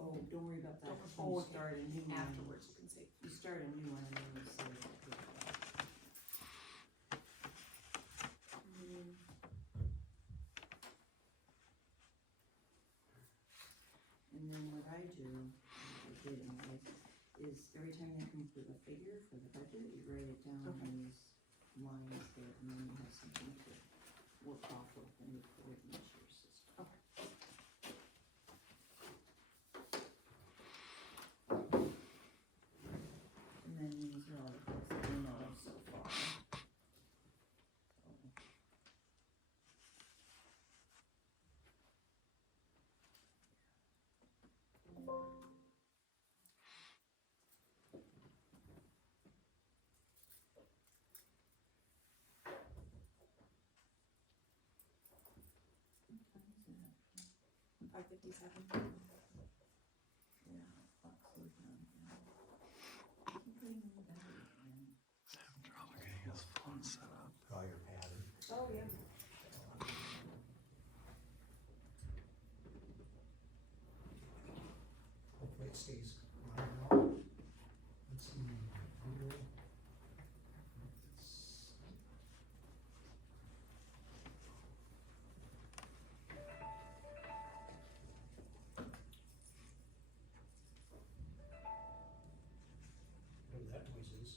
Oh, don't worry about that. Don't- When you start a new one. Afterwards, you can say. You start a new one and then you save it. And then what I do, I did anyway, is every time they come up with a figure for the budget, you write it down Okay. in these lines there, and then you have something to work off of and you put it in this year's system. Okay. And then these are all the things that we know of so far. So. What time is it? 5:57. Yeah, clock's so down now. Keep putting in the battery again. Having trouble getting his phone set up. Draw your pattern. Oh, yeah. Hopefully it stays running out. Let's see. Whatever that noise is.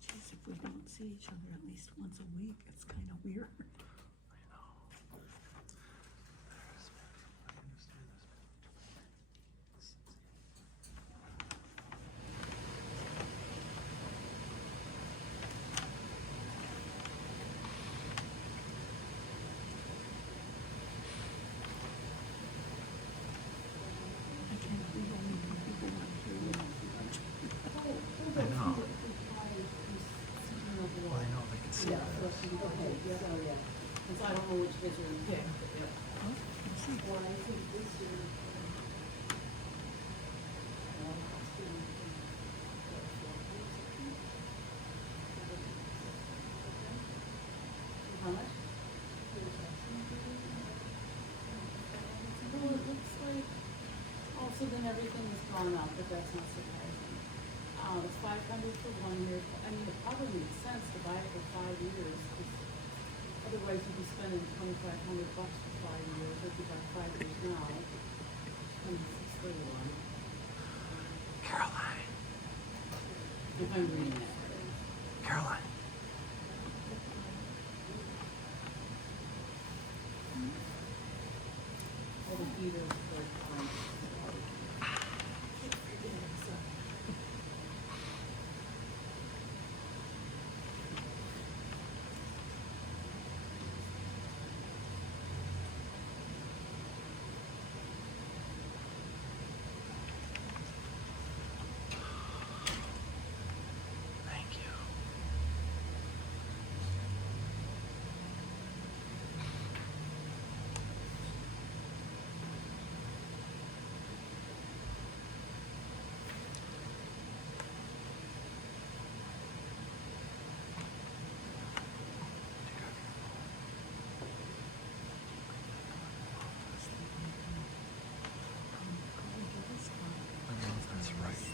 Geez, if we don't see each other at least once a week, it's kind of weird. I know. There's been, I understand there's been. I can't believe how many people want to hear what I know. Well, I know they can see Yeah, this. so, okay, yeah, so, yeah. And so I don't know which kids are in pick, but yeah. Well, I think this year. How much? Well, it looks like, oh, so then everything has gone up, but that's not surprising. It's 500 for 1 year, I mean, it probably makes sense to buy it for 5 years, 'cause otherwise you'd be spending $2,500 for 5 years, if you got 5 years now, 2631, Caroline, if I'm reading that right. Caroline. Or the heater for, Thank you. I don't know if that's right.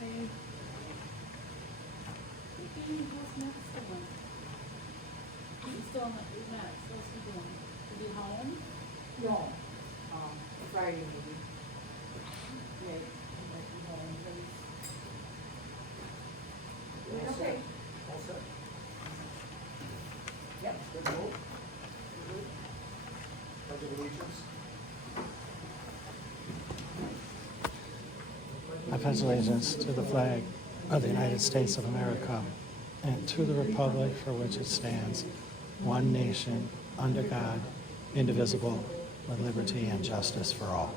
hey. Hey, what's next one? He's still not, he's not, what's he doing? Is he home? No, Friday maybe. Okay, he might be home, but he's. All set. Okay. All set. Yep. Good vote. Good. Pledge of allegiance. I pledge allegiance to the flag of the United States of America and to the republic for which it stands, one nation, under God, indivisible, with liberty and justice for all.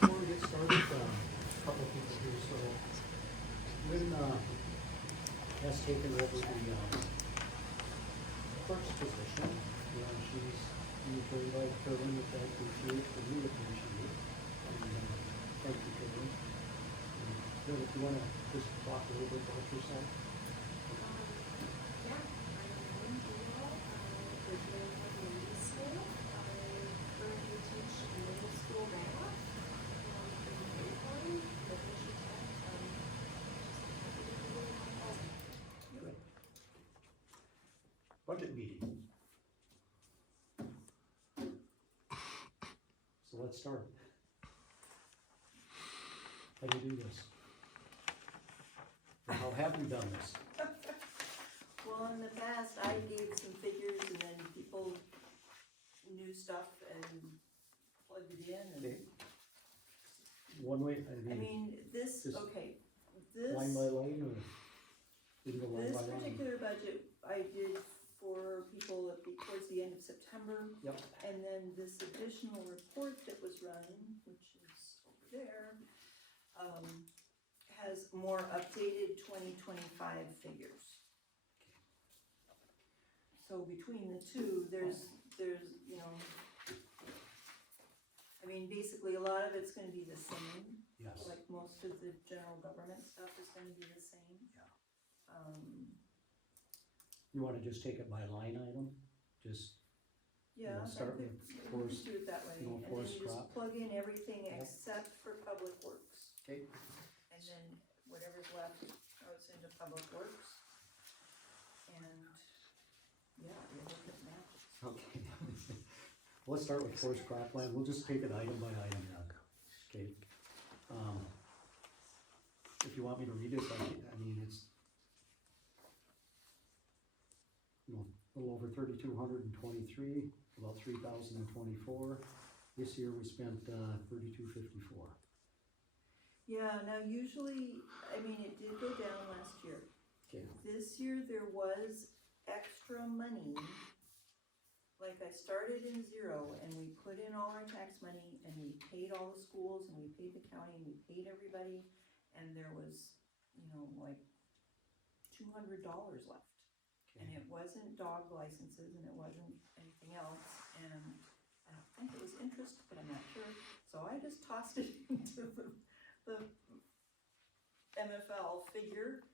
Before we get started, a couple people here, so Lynn has taken over the clerk's position, she's very like Carolyn, which I appreciate, and we appreciate. And, thank you, Carolyn. And Bill, if you wanna just talk a little bit about yourself? Yeah, I'm Angela. I graduated from middle school. I currently teach middle school math. In grade one, the Vision Tech. Good. Budget meeting. So let's start. How do you do this? Or how have you done this? Well, in the past, I gave some figures and then people knew stuff and plugged it in and. Okay. One way, I mean, this, Just okay, line by this, line, or you can go line this by line? particular budget I did for people towards the end of September. Yep. And then this additional report that was run, which is over there, has more updated 2025 figures. So between the two, there's, you know, I mean, basically, a lot of it's gonna be the same. Yes. Like most of the general government stuff is gonna be the same. Yeah. You wanna just take it by line item? Just, Yeah, I start could, with we could forest- just do it that way, no and then forest you just crop. plug in everything Yep. except for public works. okay, And then whatever's left goes into public works. And, yeah, you're looking at that. okay. Let's start with forest cropland, we'll just take it item by item now, okay? If you want me to read it, I mean, it's, you know, a little over 3,223, about 3,024. This year we spent 3,254. Yeah, now usually, I mean, it did go down last year. Okay, This year there was extra money. Like I started in zero and we put in all our tax money and we paid all the schools and we paid the county and we paid everybody. And there was, you know, like $200 left. And okay, it wasn't dog licenses and it wasn't anything else. And I don't think it was interest, but I'm not sure. So I just tossed it into the MFL figure,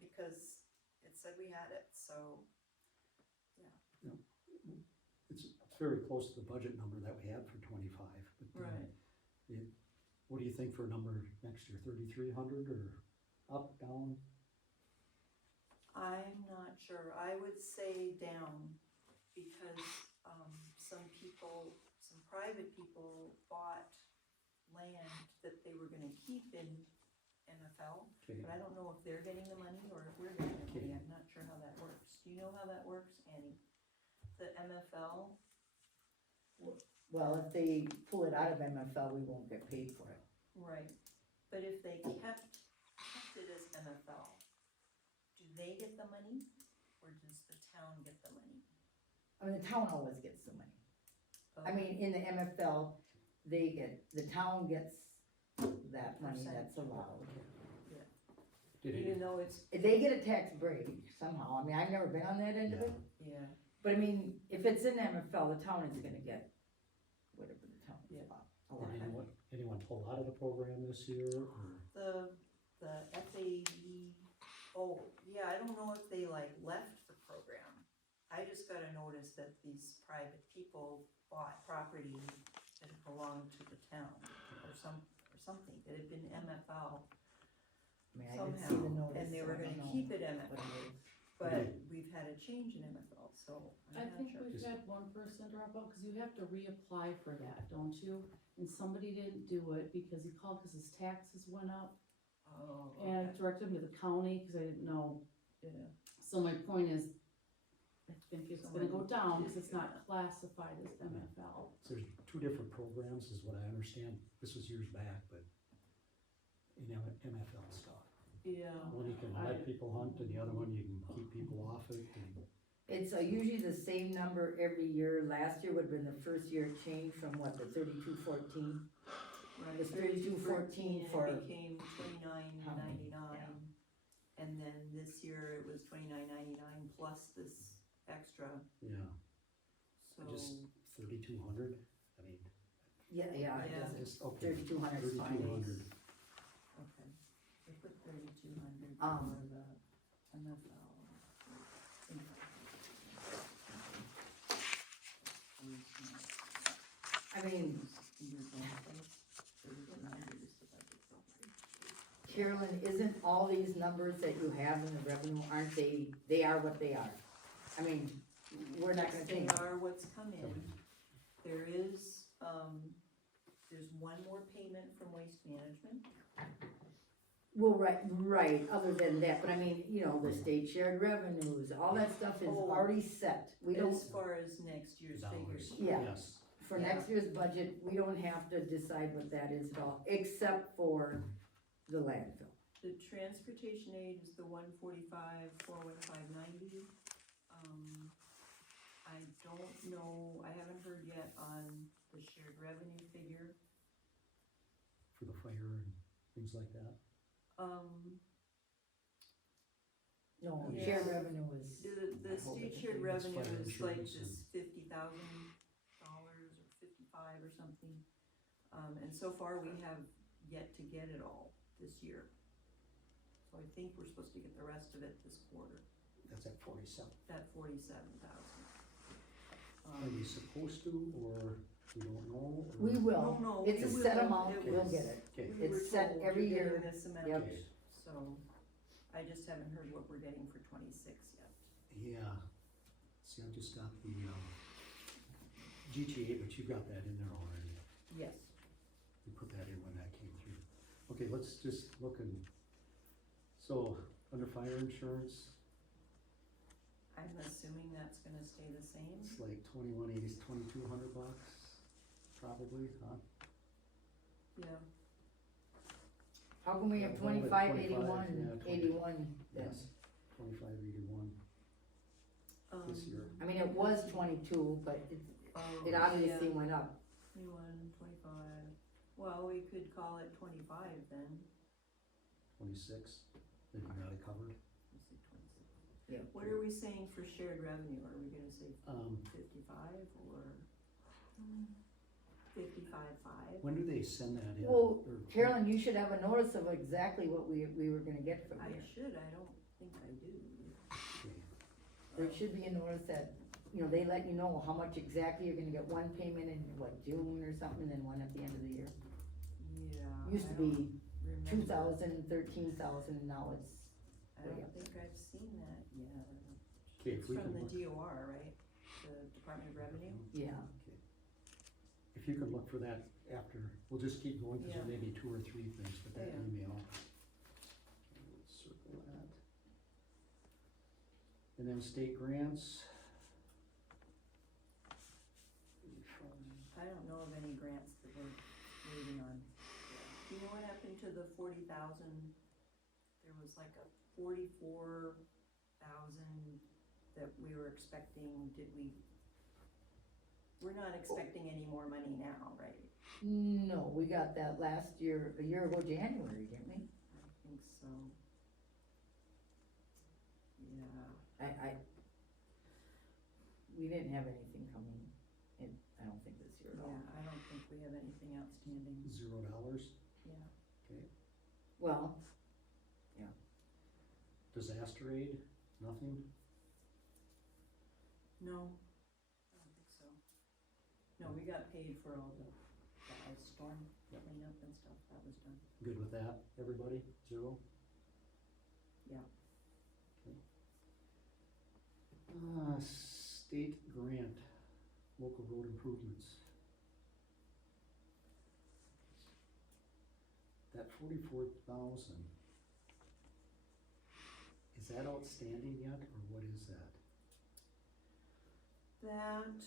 because it said we had it, so, yeah. it's very close to the budget number that we had for 25. But, Right. What do you think for a number next year, 3,300 or up, down? I'm not sure, I would say down, because, some people, some private people bought land that they were gonna keep in MFL, Okay, but I don't know if they're getting the money or if we're getting the money, I'm not sure how that works. Do you know how that works, Annie? The MFL, Well, if they pull it out of MFL, we won't get paid for it. right, but if they kept it as MFL, do they get the money, or does the town get the money? I mean, the town always gets the money. I mean, in the MFL, the town gets that money that's allowed. did Even it, though it's, They get a tax break somehow, I mean, I've never been on that end of it, yeah, but I mean, if it's in MFL, the town is gonna get whatever the town is Yeah. allowed. did anyone pull out of the program this year, or? the FAD, oh, yeah, I don't know if they like left the program. I just got a notice that these private people bought property that belonged to the town, or something, that had been MFL I mean, I didn't see the somehow, notice, and they so were I don't gonna know keep it what MFL, it is. but we've had a change in MFL, so I I'm not think sure. we've had one person drop out, cause you have to reapply for that, don't you? And somebody didn't do it because he called cause his taxes went up, Oh, and I okay. directed him to the county, cause I didn't know. Yeah. So my point is, I think it's gonna go Someone down, did cause it's do not classified as MFL. So there's two different programs, is what I understand, this was years back, but in MFL stuff. Yeah, One you can let people hunt, and the other one you can keep people off it, and, It's usually the same number every year. Last year would have been the first year it changed from what, the 3214? right, It's 3214 for- it became $29.99. Yeah. And then this year it was $29.99 plus this extra, Yeah, so. just 3,200, I mean, Yeah, it Yeah. doesn't, just, okay. 3,200 is fine. 3,200. Okay, we put 3,200 Um, for the MFL. I mean, Carolyn, isn't all these numbers that you have in the revenue, aren't they are what they are? I mean, we're not gonna They change. are what's come in. There is, there's one more payment from Waste Management. Well, right, other than that, but I mean, you know, the state shared revenues, all that stuff is Oh. already set. We don't, As far as next year's Dollars. figures. Yeah. Yes, for next year's budget, we don't have to decide what that is at all, except for the landfill. The transportation aid is the 145, 41590. I don't know, I haven't heard yet on the shared revenue figure. for the fire and things like that. No, Yeah. shared revenue is, The I hope state it shared includes revenue fire is like insurance this $50,000 or 55 or something. And so far we have yet to get it all this year. So I think we're supposed to get the rest of it this quarter, That's at 47. that 47,000. Are we supposed to, or we don't know? or- we will, No, it's a we set will. amount, It we'll was- get it. Okay, We were It's set told every you're year. getting this amount, Yep. so I just haven't heard what we're getting for 26 yet. yeah. See, I've just got the, GTA, but you got that in there already. Yes. We put that in when that came through. Okay, let's just look and, so, under fire insurance, I'm assuming that's gonna stay the same. it's like 2180, $2,200, probably, huh? Yeah. How come we have Yeah, we'll go with 25, 25, 81, yeah, 20. 81 then? Yes, 2581 this year. I mean, it was 22, but Oh, it obviously yeah. went up. 21, 25. Well, we could call it 25 then. 26, then you got it covered. Let's see, 26. Yeah. What are we saying for shared revenue? Are we gonna say 55 or 55.5? When do they send that in? Well, Or- Carolyn, you should have a notice of exactly what we were gonna get from I there. should, I don't think I do. Okay. There should be a notice that, you know, they let you know how much exactly you're gonna get, one payment in, what, June or something, and then one at the end of the year. Yeah. Used I to don't be remember. 2,000, 13,000, and now it's, I don't think I've seen that yet. Okay, It's if we from can the look. DOR, right? The Department of Revenue? yeah. Okay. If you could look for that after, we'll just keep going, cause there Yeah. may be 2 or 3 things, but that Yeah. email. Okay, let's circle that. And then state grants. I don't know of any grants that we're waiting on. Do you know what happened to the 40,000? There was like a 44,000 that we were expecting, we're not expecting any more money now, right? No, we got that last year, a year ago January, didn't we? I think so. Yeah, We didn't have anything coming in, I don't think this year at all. yeah, I don't think we have anything outstanding, $0. yeah. Well, Disaster aid, nothing? No, I don't think so. No, we got paid for all the ice storm cleanup and stuff, that was done. Good with that, everybody? 0? Yeah. Okay. State grant, local road improvements. That 44,000. Is that outstanding yet, or what is that? That,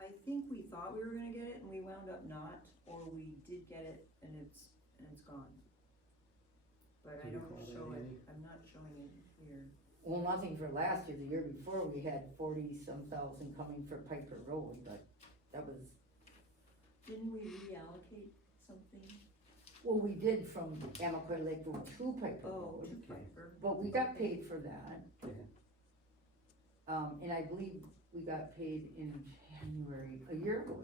I think we thought we were gonna get it and we wound up not, or we did get it and it's gone. But Do I you don't recall that, show it, Andy? I'm not showing it here. well, nothing for last year, the year before, we had 40-some thousand coming for Piper Road, but that was, Didn't we reallocate something? well, we did from Amaquay Lake Road to Piper Oh, Road, to Piper. but we got paid for that. Okay. And I believe we got paid in January, a year ago.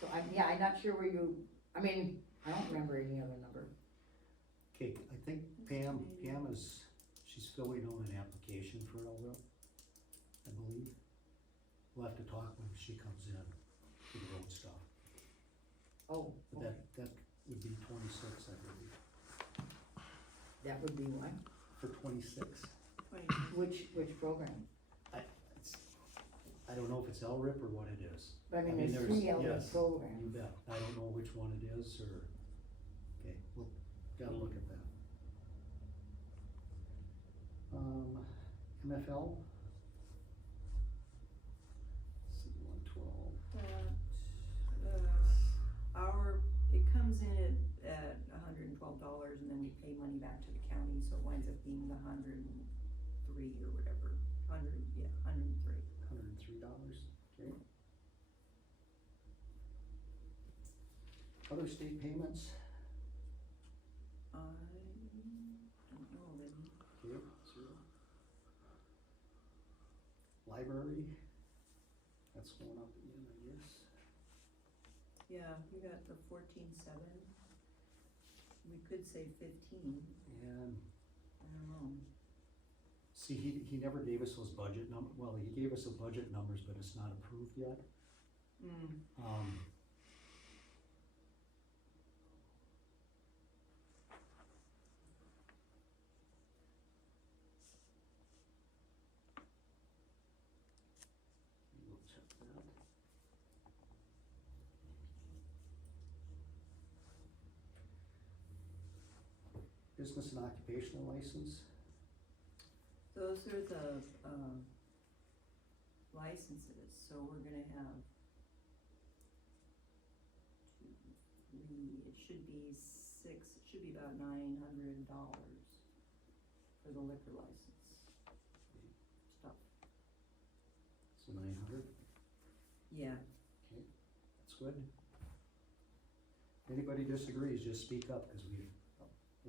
So I'm not sure where you, I mean, I don't remember any other number. Okay, I think Pam is, she's filling out an application for LRIP, I believe. We'll have to talk when she comes in for the road stuff. Oh, But okay. that would be 26, I believe, That would be one. for 26. 22. Which program? I don't know if it's LRIP or what it is. But I mean, there's three LRIP yes, programs. You bet, I don't know which one it is, or, okay, we'll, gotta look at that. MFL? C-112. It comes in at $112 and then we pay money back to the county, so it winds up being the 103 or whatever, 103. $103, okay. Other state payments? I don't know of any. Okay, 0. Library, that's going up again, I guess. Yeah, we got the 14.7. We could say 15, And, I don't know. see, he never gave us those budget well, he gave us the budget numbers, but it's not approved yet. We'll check that. Business and occupational license, Those are the, licenses, so we're gonna have 2, 3, it should be 6, it should be about $900 for the liquor license stuff. so 900, Yeah, okay, that's good. Anybody disagrees, just speak up, cause we'll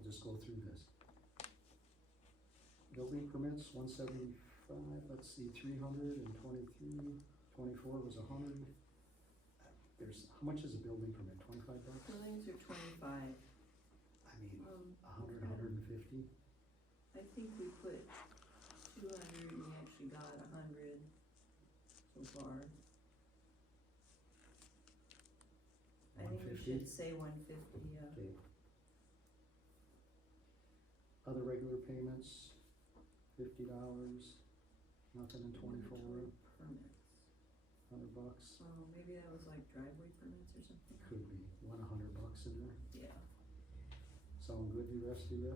just go through this. Building permits, 175, let's see, 323, 24 was 100. There's, how much is a building permit, $25? buildings are 25. I mean, Um, 100, 150? I think we put 200, and we actually got 100 so far. I think we 150? should say 150, yeah. Okay. Other regular payments, $50, nothing in 24, Permits. $100, Oh, maybe that was like driveway permits or something? could be, $100 in there. Yeah. Sound good, the rest of you?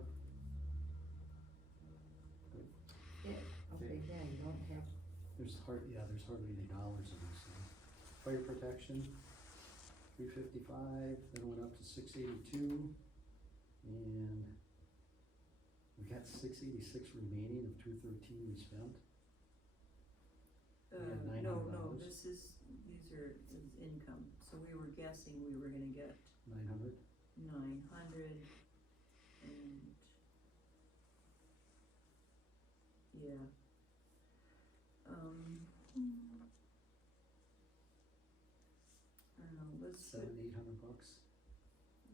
Yeah, okay, yeah, you don't have, There's hardly any dollars in this thing. Fire protection, $355, then it went up to $682, and we got $686 remaining of $213 we spent. We had No, $900. these is income, so we were guessing we were gonna get 900, 900 and, yeah. I don't know, let's put, $800.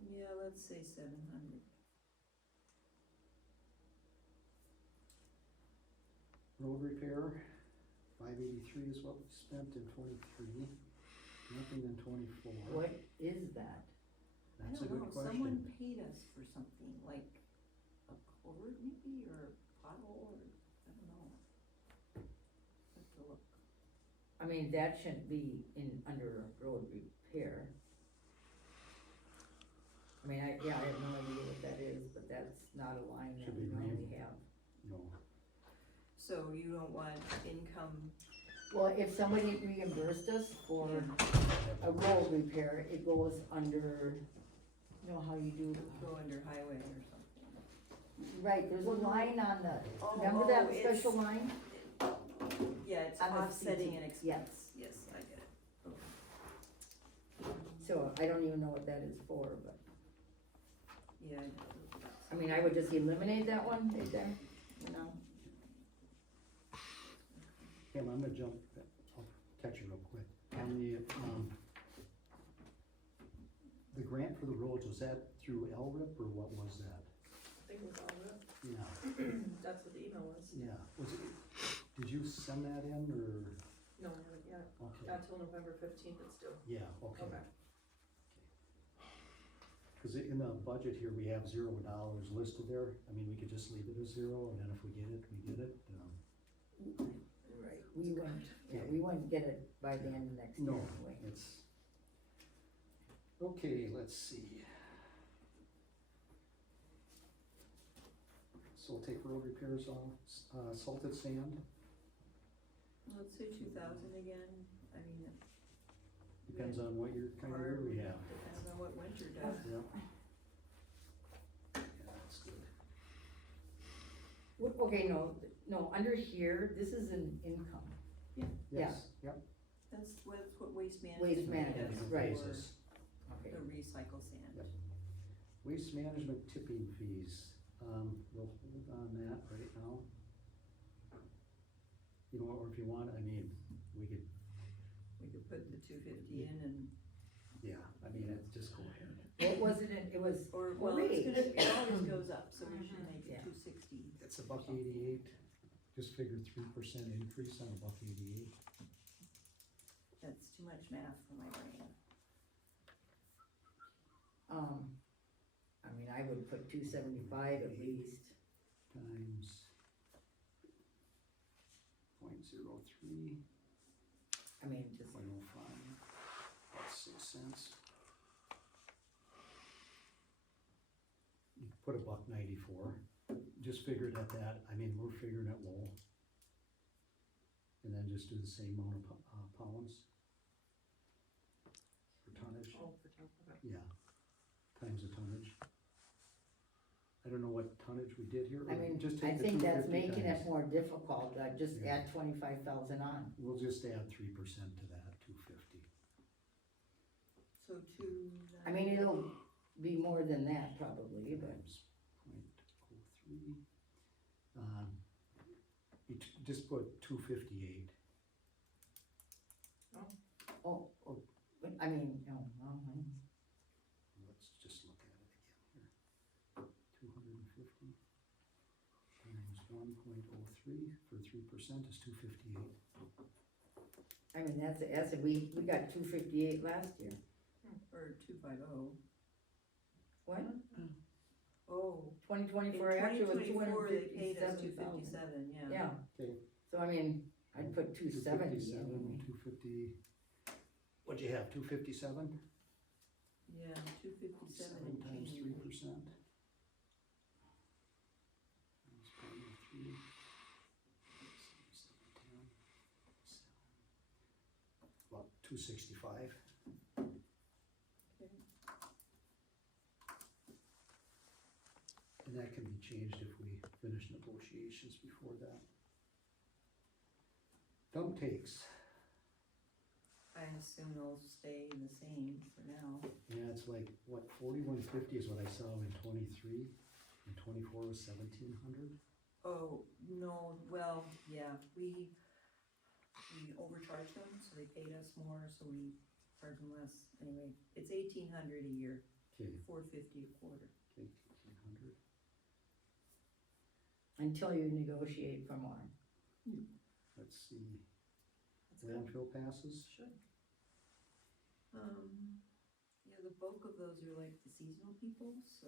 yeah, let's say 700. Road repair, $583 is what we spent in 23, nothing in 24. what is that? That's a I don't good know, someone question. paid us for something, like a culvert maybe, or a pothole, or, I don't know. Have to look. I mean, that shouldn't be under road repair. I mean, I have no idea what that is, but that's not a line that Should we be normally named. have. No, So you don't want income, Well, if somebody reimbursed us for a road repair, it goes under, you know how you do, go under highway or something. right, there's a line on the, Oh, remember that it's- special line? Yeah, it's On the offsetting CT, an expense, yes, I get it. Okay. So I don't even know what that is for, but, Yeah, I know. I mean, I would just eliminate that one right there. you know? Pam, I'm gonna jump, I'll catch you real quick. On the grant for the roads, was that through LRIP or what was that? I think it was all good. Yeah, That's what the email was. yeah, was it, did you send that in or? No, I haven't yet. Okay, Not till November 15th, it's due. yeah, okay. Okay. Cause in the budget here, we have $0 listed there. I mean, we could just leave it as 0 and then if we get it, we get it. Right. We wouldn't, yeah, we wouldn't get it by the end of next year No, anyway. it's, okay, let's see. So we'll take road repairs on, salted sand, Let's say 2,000 again, I mean, depends on what your kind of year we have. depends on what winter does. Yeah. Yeah, that's good. Okay, no, under here, this is an income. Yeah. Yes, yep. That's what waste management. Waste management, does right. for Basis. Okay. The recycle sand. Yep. Waste management tipping fees, we'll hold on that right now. You know, or if you want, I mean, we could, We could put the 250 in and, yeah, I mean, just go ahead. What was it, it was, or, well, it's wait. gonna, it always goes up, so we should make it Yeah. 260. It's $1.88, just figure 3% increase on $1.88. That's too much math for my brain. I mean, I would put 275 at least. Times 0.03, I mean, just, 0.05, that's 6 cents. You could put $1.94, just figure it at that, I mean, we're figuring it low. And then just do the same amount of pounds. For tonnage, Oh, for top, okay. yeah, times the tonnage. I don't know what tonnage we did here. I mean, just I take the think that's 250 making it times. more difficult, just Yeah. add 25,000 on. We'll just add 3% to that, 250. So two. I mean, it'll be more than that probably, but, Times 0.03. You just put 258. oh, but I mean, no, Let's just look at it again here. 250 times 1.03 for 3% is 258. I mean, that's, we got 258 last year. Or 250. What? Oh. 2024 In actually was 2024, they paid us 257,000. 257, yeah. Yeah, Okay. so I mean, I'd put 270 257, anyway. 250. What'd you have, 257? Yeah, 257 7 and times change. 3%. Times 0.03. About 265. Okay. And that can be changed if we finish negotiations before that. Dump takes, I assume they'll stay the same for now. yeah, it's like, what, 4150 is what I saw in 23, and 24 was 1700. Oh, no, well, yeah, we overcharged them, so they paid us more, so we charged them less. Anyway, it's 1,800 a year, Okay, 450 a quarter. okay, 1800. Until you negotiate for more. Let's see, That's good. landfill passes, Should. Yeah, the bulk of those are like the seasonal people, so.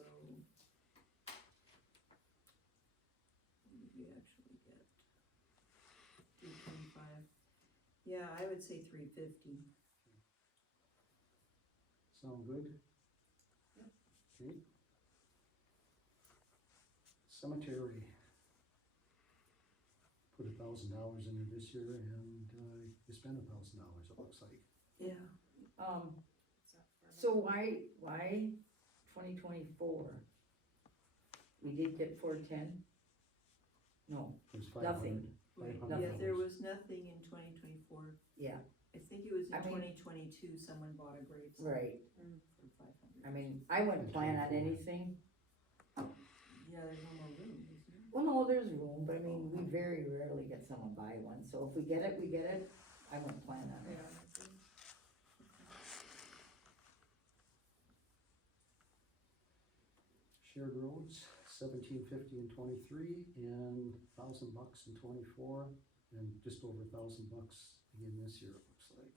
What did we actually get? 325. Yeah, I would say 350. sound good? Yep. Okay. Cemetery. Put $1,000 in there this year and, you spent $1,000, it looks like. Yeah. Is that for So why 2024? We did get 410? No, It was Nothing. 500. Yeah, there was nothing in 2024. yeah, I think it was in I mean- 2022, someone bought a grave right. for 500. I mean, I wouldn't plan on anything. Yeah, there's no more room, isn't there? Well, no, there's room, but I mean, we very rarely get someone buy one, so if we get it, we get it. I wouldn't plan on it. Shared roads, $17.50 in 23, and $1,000 in 24, and just over $1,000 again this year, it looks like.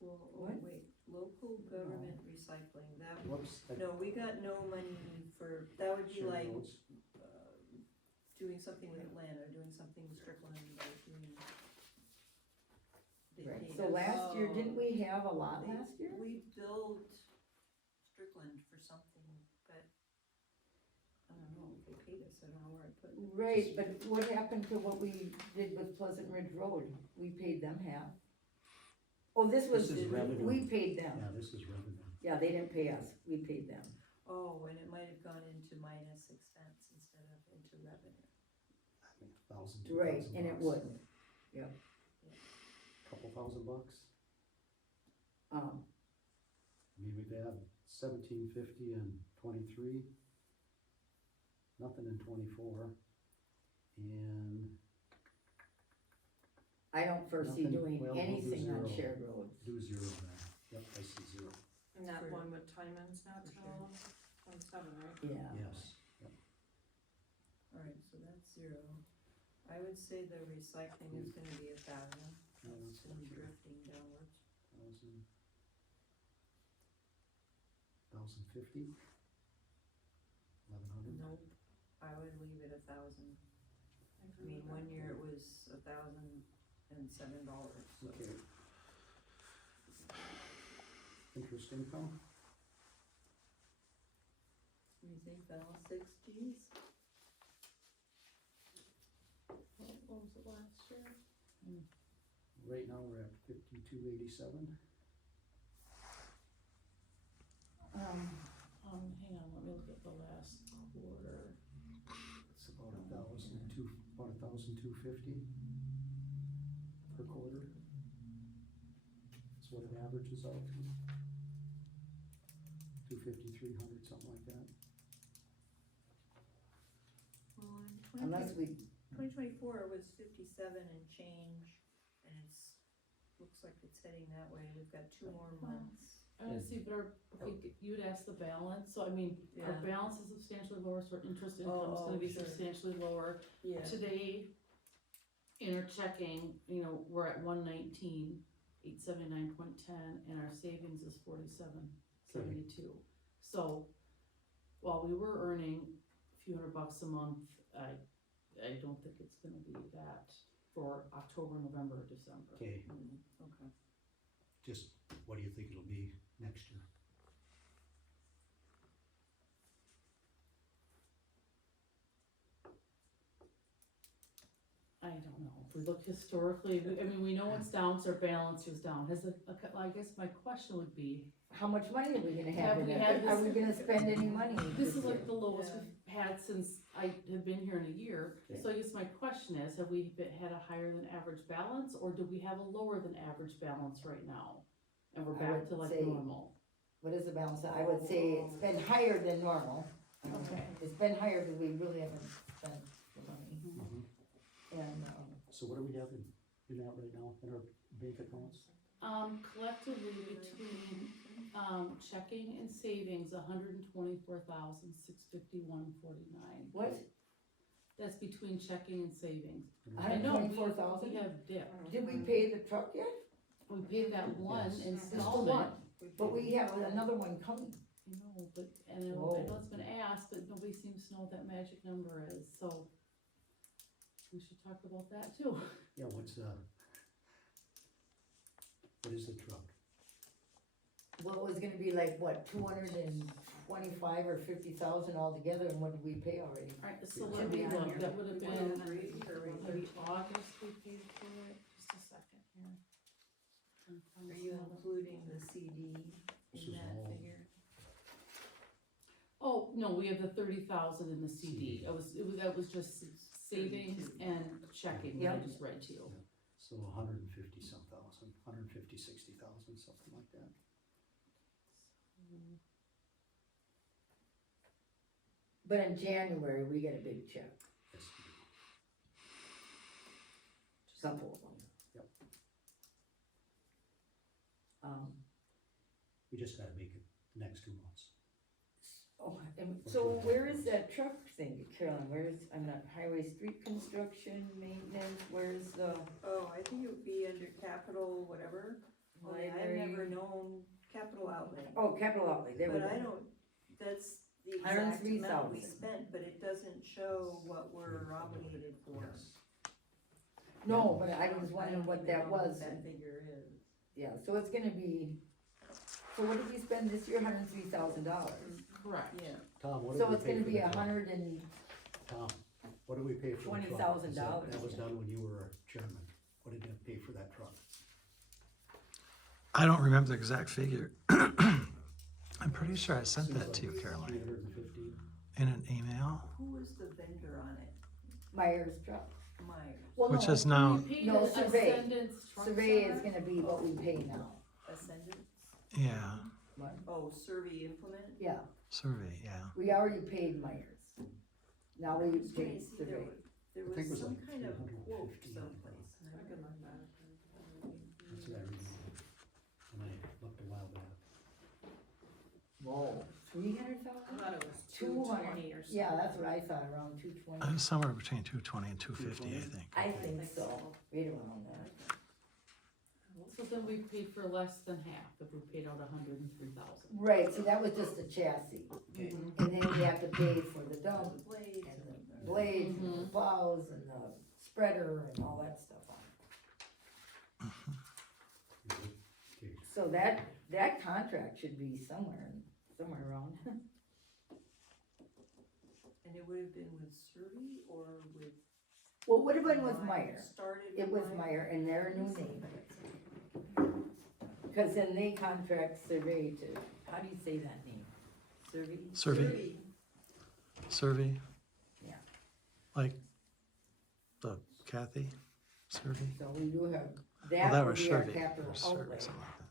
Well, oh, What? wait, local government recycling, that, Whoops. no, we got no money for, that would be Shared like, roads. doing something with Atlanta, doing something with Strickland, or doing. They Right, paid so us- last year, didn't we have a lot they- last year? We billed Strickland for something, but I don't know, if they paid us, I don't know where I put it. Right, but what happened to what we did with Pleasant Ridge Road? We paid them half. Oh, this was, This is revenue. we paid them. Yeah, this is revenue. Yeah, they didn't pay us, we paid them. Oh, and it might have gone into minus expense instead of into revenue. I think $1,000, Right, and it $2,000. would. Couple $1,000. Um, I mean, we've had $17.50 in 23, nothing in 24, and I don't foresee Nothing. doing Well, we'll do anything on 0. shared roads. do 0 then. Yep, I see 0. And that For- one with Timon's not for till 27, right? Yeah. Yes. Yep. Alright, so that's 0. I would say the recycling is gonna be 1,000, Yeah, it's that's been okay. drifting downwards. 1,000. 1,050. 1,100. Nope, I would leave it 1,000. I mean, one year it was $1,007, so. Okay. Interest income, What do you think, Val, 60s? What was it last year? right now we're at 52.87. Hang on, let me look at the last quarter. It's about 1,250 per quarter. That's what it averages out to. 250, 300, something like that. Well, Unless we, 2024 was 57 and change, and looks like it's heading that way, we've got 2 more months. I wanna see, but you had asked the balance, so I mean, our Yeah. balance is substantially lower, so our interest Oh, income is gonna be sure. substantially lower. Yeah. Today, in our checking, we're at 119,879.10, and our savings is 47.72. So, while we were earning a few $100 a month, I don't think it's gonna be that for October, November, December. Okay, Okay. just what do you think it'll be next year? I don't know, if we look historically, we know it's down, so our balance is down, I guess my question would be, how much money are we gonna have Have in we it? had Are we this- gonna spend any money this is year? like the lowest Yeah. we've had since I have been here in a year. Okay. So I guess my question is, have we had a higher than average balance, or do we have a lower than average balance right now? And we're I back would to like say- normal? What is the balance? I would say it's been higher than normal. Okay. It's been higher because we really haven't spent the money. Mhm. And, So what do we have in that right now in our bank accounts? Collectively between, checking and savings, 124,651.49. what, That's between checking and savings. What do we I have? know, we 124,000? have dipped. did we pay the truck yet? We paid that one Yes. Just the installment. one, but we have another one coming. I know, but, and I know Whoa. it's been asked, but nobody seems to know what that magic number is, so we should talk about that too. Yeah, what is the truck? Well, it was gonna be like, what, 225 or 50,000 altogether, and what did we pay already? Alright, so Yeah. let me Should be on look, here. that would have We been went over 80 or we maybe put- August we paid for it, just a second here. Are you including the CD This in is that all- figure? Oh, no, we have the 30,000 in the CD, that was just savings 32. and checking, that I Yep. just read to you. So 150 some thousand, 150, 60,000, something like that. But in January, we get a big check, Yes. couple of them. Yep. Um, We just gotta make it the next 2 months. oh, and so where is that truck thing, Carolyn, where's, on the highway, street construction, maintenance, where's the Oh, I think it would be under capital, whatever, only I've library? never known capital outlay. Oh, capital outlay, there we But I go. don't, that's the exact amount we 103,000. spent, but it doesn't show what we're obligated for. Yes. No, but I was I wondering don't what even that know what was. that figure is. Yeah, so it's gonna be, so what did we spend this year, $103,000? Correct. Yeah, Tom, what did So we it's pay gonna for be the truck? $120,000. Tom, what did we pay for the truck? $20,000. That was done when you were chairman. What did you pay for that truck? I don't remember the exact figure. I'm pretty sure I sent that to you, Caroline, 315. in an email, who was the vendor on it? Myers truck. Myers. Well, which no, is now, We paid No, a survey. Ascendance truck survey is seller. gonna be what we pay now. Ascendant? yeah, What? Oh, survey implement? Yeah, survey, yeah. we already paid Myers. Now I we was trying paid to see, there survey. was, there I think it was was some like kind of 350 quote on that. someplace. and I couldn't remember. That's what I remember. And I looked a while back. Whoa, 300,000? I thought it was 220 220 or something. Yeah, that's what I thought, around 220. I was somewhere between 220 and 250, I think. I think so, right around that. So then we paid for less than half, if we paid out 103,000. Right, see, that was just the chassis. Okay. And then we have to pay for the dump, The blades and and the blades, and the Mhm. plows, and the spreader, and all that stuff on it. Okay. So that contract should be somewhere around. And it would have been with survey or with? Well, it would have been with Meyer. Started It with was Meyer, and their new name. Cause then they contract survey to, how do you say that name? Survey? Survey, survey. Yeah. Like the Kathy survey? So we do have, Well, that that would was be our survey, capital or survey, outlay. something like that.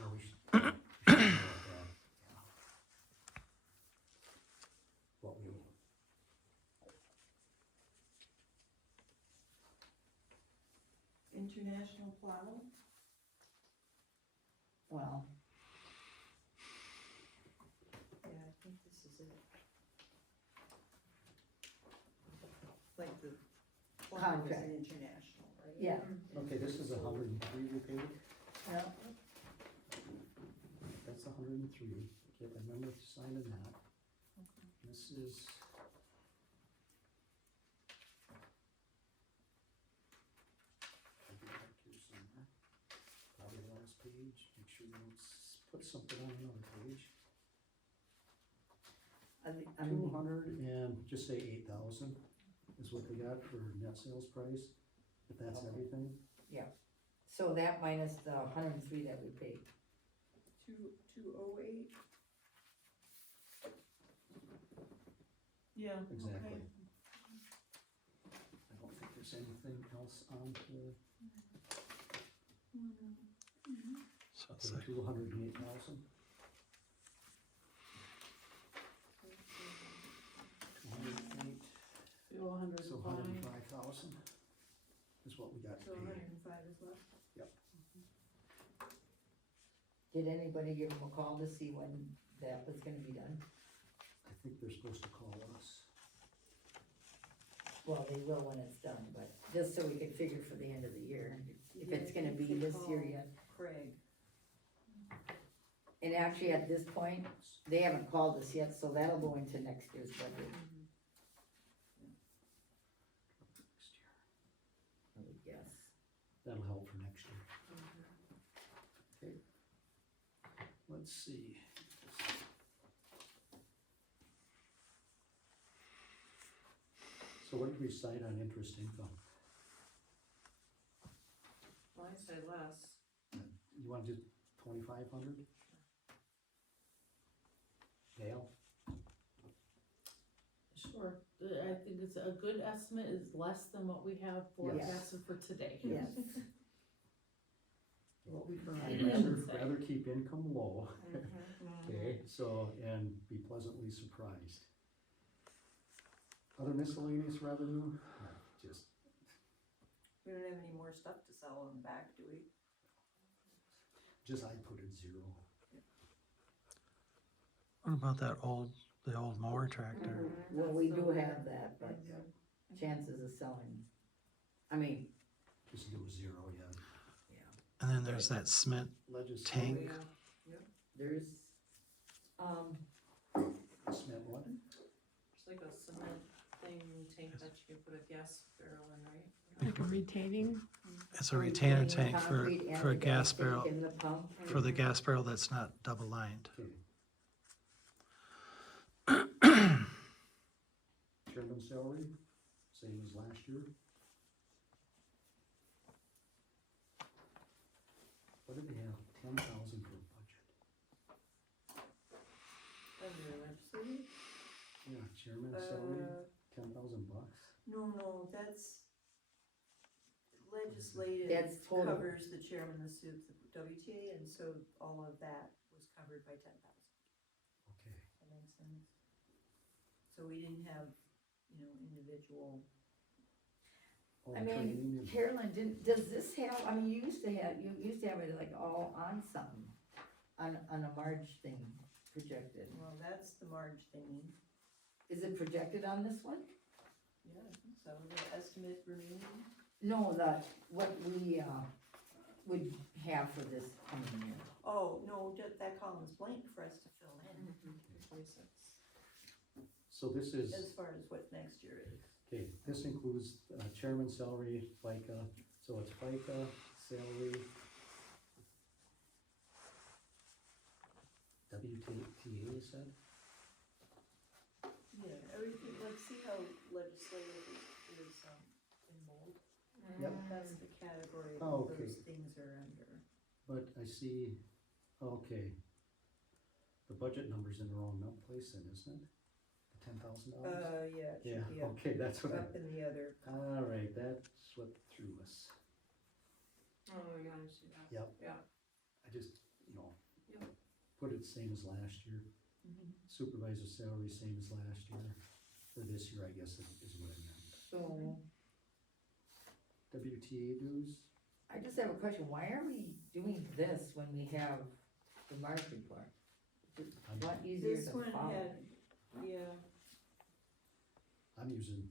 Well, we should know about that, yeah. What we, International plow? Well, Yeah, I think this is it. Like the plow is Contract. an international, right? yeah, okay, this is 103 we paid. yeah, That's 103. Okay, I remember signing that. This is. I'll get back here somewhere. Probably the last page. Make sure you don't put something on another page. I mean, 200 and just say 8,000 is what they got for net sales price, if that's everything. so that minus the 103 that we paid. 208? Yeah, Exactly. okay. I don't think there's anything else on here. So it's Okay, like 208,000. 208, Feel 105. so 105,000 is what we got So paid. 105 is left. Did anybody give them a call to see when that was gonna be done? I think they're supposed to call us. Well, they will when it's done, but just so we can figure for the end of the year, if it's Yeah, gonna you be could this year call yet. Craig. And actually, at this point, they haven't called us yet, so that'll go into next year's budget, Next year. I would guess. That'll help for next year. Okay. Let's see. So what did we cite on interest income? Well, I say less. You wanna do 2,500? Dale? Sure, I think it's a good estimate is less than what we have forecasted for today. Yes. What we I'd currently. rather keep income low, Mm-hmm. okay, so, and be pleasantly surprised. Other miscellaneous revenue, just, We don't have any more stuff to sell in the back, do we? I put it 0. What about the old mower tractor? Well, we do have that, but chances of selling, I mean, Just do 0, yeah. And then there's that cement Legislative, tank. there's, Smith what? It's like a cement thing, tank that you can put a gas barrel in, right? Like a retaining, It's a retainer retaining tank for concrete and a the gas tank barrel, in the pump. for the gas barrel that's not double lined. Okay. Chairman's salary, same as last year. What did they have, 10,000 for budget? Under legislative? Yeah, chairman's salary, 10,000 bucks. No, that's legislative. That's total. Covers the chairman, the soup, the WTA, and so all of that was covered by 10,000. Okay, That makes sense. So we didn't have, individual. all I mean, training and, Carolyn, does this have, I mean, you used to have it like all on something, on a Marge thing projected. Well, that's the Marge thingy. Is it projected on this one? Yeah, I think so. The estimate remaining. No, what we, would have for this coming year. Oh, no, that column's blank for us to fill in, 26. so this is, as far as what next year is. okay, this includes chairman's salary, FICA, so it's FICA, salary, WTA, you said? Yeah, everything, like, see how legislative is, in bold? Yep. That's the category Oh, that okay. those things are under. But I see, okay, the budget number's in the wrong place then, isn't it? The $10,000? Yeah, it Yeah, should be up, okay, that's what up in the other. all right, that's what threw us. Oh, yeah, I see that. Yep. Yeah. I just, Yep. put it same as last year. Supervisor salary, same as last year, or this year, I guess, is what I meant. So, WTA dues, I just have a question, why are we doing this when we have the March report? It's a lot easier This to one follow. had, yeah, I'm using,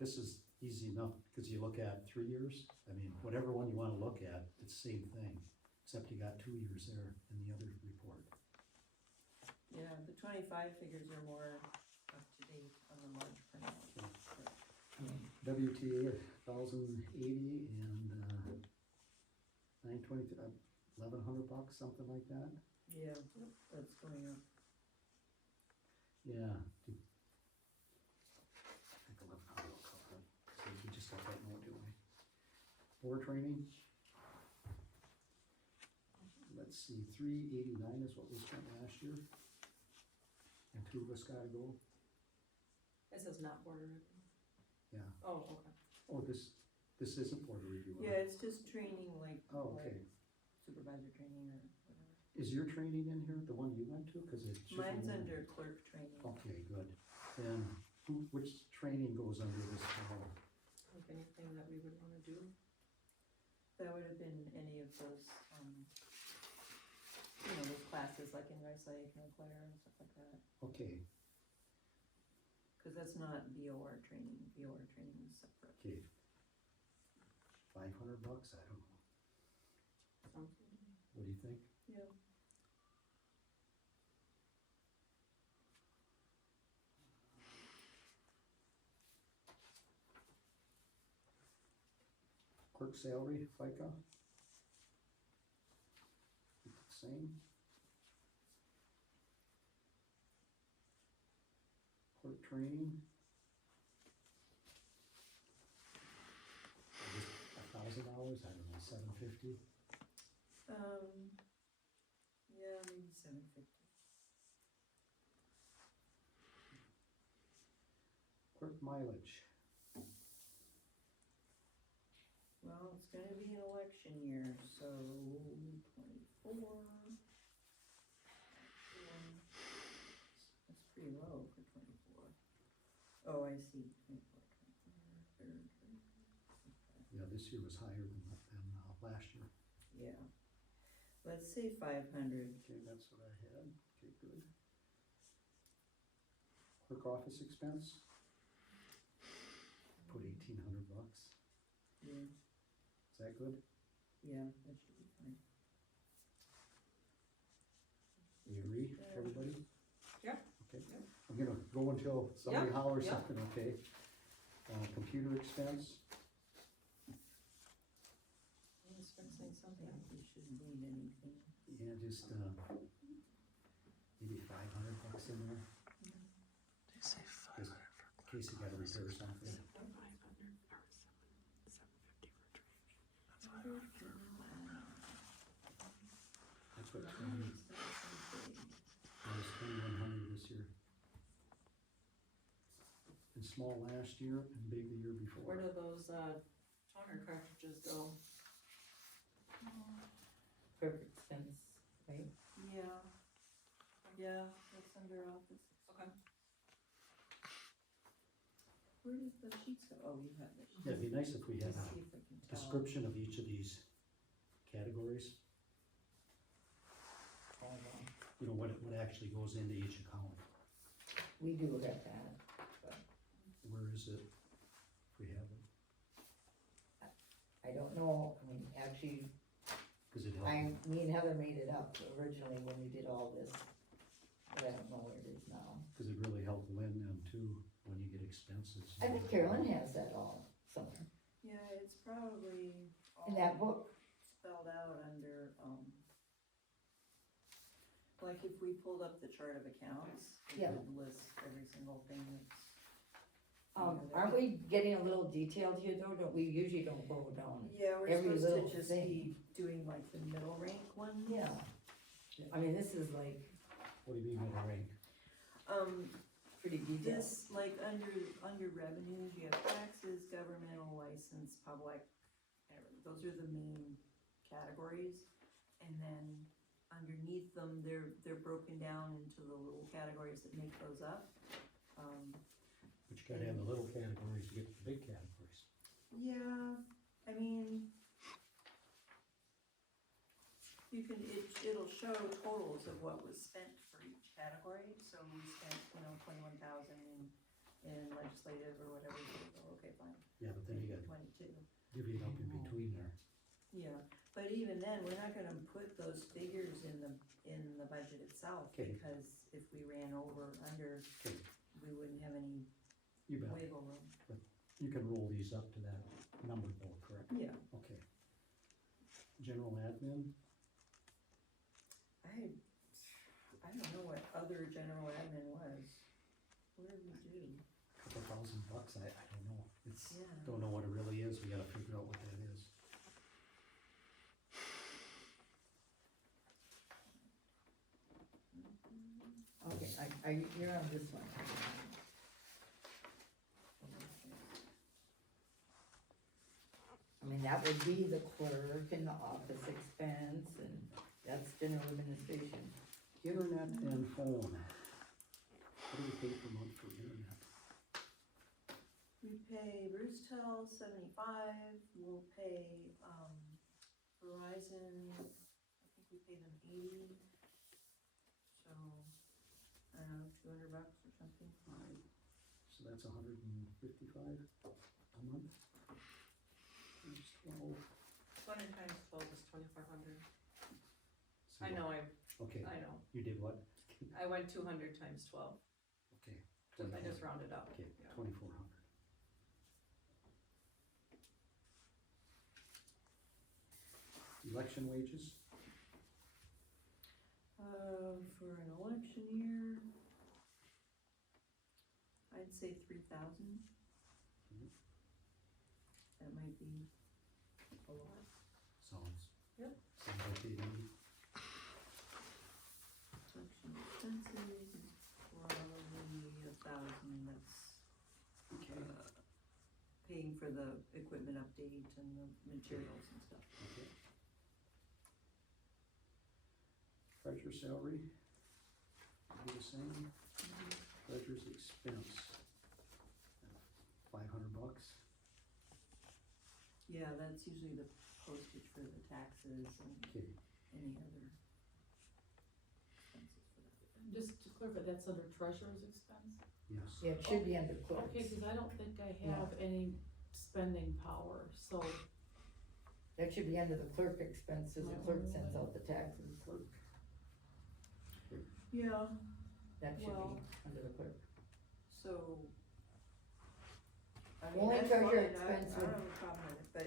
this is easy enough, because you look at 3 years, I mean, whatever one you wanna look at, it's the same thing, except you got 2 years there in the other report. yeah, the 25 figures are more up to date on the March printout. WTA 1,080 and 920, $1,100, something like that. Yeah, that's going up. Yeah. I think 1,100 will cover it. So we just got that note, do we? Board training. Let's see, 389 is what we spent last year. And 2 of us gotta go. It says not border review. Yeah. Oh, okay. Oh, this isn't board review. huh? Yeah, it's just training, like, Oh, okay. like supervisor training or whatever. Is your training in here, the one you went to? Cause it should be. Mine's one- under clerk training. Okay, good. And which training goes under this whole? Like anything that we would wanna do. That would have been any of those, those classes like in Rice Lake, Eau Claire and stuff like that. Okay, Cause that's not BOR training, BOR training is separate. okay. $500, I don't know. Sounds good. What do you think? Yeah. Clerk salary, FICA? Same. Clerk training? $1,000, I don't know, $750. Yeah, maybe 750. Clerk mileage, Well, it's gonna be an election year, so Oh, I see. Yeah, this year was higher than last year. Yeah. Let's say 500. Okay, that's what I had. Okay, good. Clerk office expense? Put $1,800. Yeah, Is that good? yeah, that should be fine. You agree, everybody? Yeah. Okay. Yeah. I'm gonna go until somebody Yeah, hollers yeah. something, okay? Computer expense, I was gonna say I something. think we shouldn't need anything. yeah, just, maybe $500 in there, They say just in case you gotta repair something. 500 or 750 for training. That's what, that was 2,100 this year. And small last year and big the year before. Where do those, toner cartridges go? Clerk expense, right? Yeah, yeah, that's under office. Okay. Where did the sheets go? Oh, you have it. Yeah, it'd be nice if we had Let's a see if I can tell. description of each of these categories, you know, what actually goes into each account. We do get that, but Where is it? If we have it, I don't know, I mean, actually, cause it helps. me and Heather made it up originally when we did all this, but I don't know where it is now. Cause it really helped Lynn them too, when you get expenses. I think Carolyn has that all somewhere, Yeah, it's probably in all that book. spelled out under, like if we pulled up the chart of accounts, it Yeah. would list every single thing that's. Aren't we getting a little detailed here though? We usually don't go down. Yeah, we're every supposed little to just thing. be doing like the middle rank ones. Yeah, I mean, this is like What do you mean middle rank? pretty detailed. This, like, under revenues, you have taxes, governmental license, public, those are the main categories. And then underneath them, they're broken down into the little categories that make those up. But you gotta have the little categories to get to the big categories. Yeah, I mean, it'll show totals of what was spent for each category, so we spent, 21,000 in legislative or whatever, so, okay, fine. Yeah, but then you gotta 22. divvy it up in between there. Yeah, but even then, we're not gonna put those figures in the budget itself, Okay. because if we ran over, under, Okay, we wouldn't have any you bet. wiggle room. You can roll these up to that number though, correct? Yeah, Okay. General admin, I don't know what other general admin was. What did we do? couple $1,000, I don't know. It's, Yeah. don't know what it really is, we gotta figure out what that is. Okay, you're on this one. I mean, that would be the clerk and the office expense, and that's general administration. Internet and phone. What do we pay per month for internet? We pay Roostel 75, we'll pay, Verizon, I think we pay them 80. So, I don't know, $200 or something. Alright, so that's 155 a month? Times 12. 20 times 12 is 2,400. So I know, Okay, I know. you did what? I went 200 times 12. Okay. I just rounded up. Okay, Yeah. 2,400. Election wages, For an election year, I'd say 3,000. Mhm. That might be a lot. sounds. Yep. Sounds like they need. Election expenses is probably 1,000, that's paying for the equipment update and the materials and stuff. Okay. Treasurer salary, be the same. Treasurer's expense, $500. Yeah, that's usually the postage for the taxes and Okay, any other expenses for that. Just to clarify, that's under treasurer's expense? yes. Yeah, it should be under clerks. Okay, cause I don't think I have any spending power, so, That should be under the clerk expenses, the clerk sends out the taxes, Yeah, that should Well- be under the clerk. so. I Only that's treasurer fine. expense I would- don't have a problem with it, but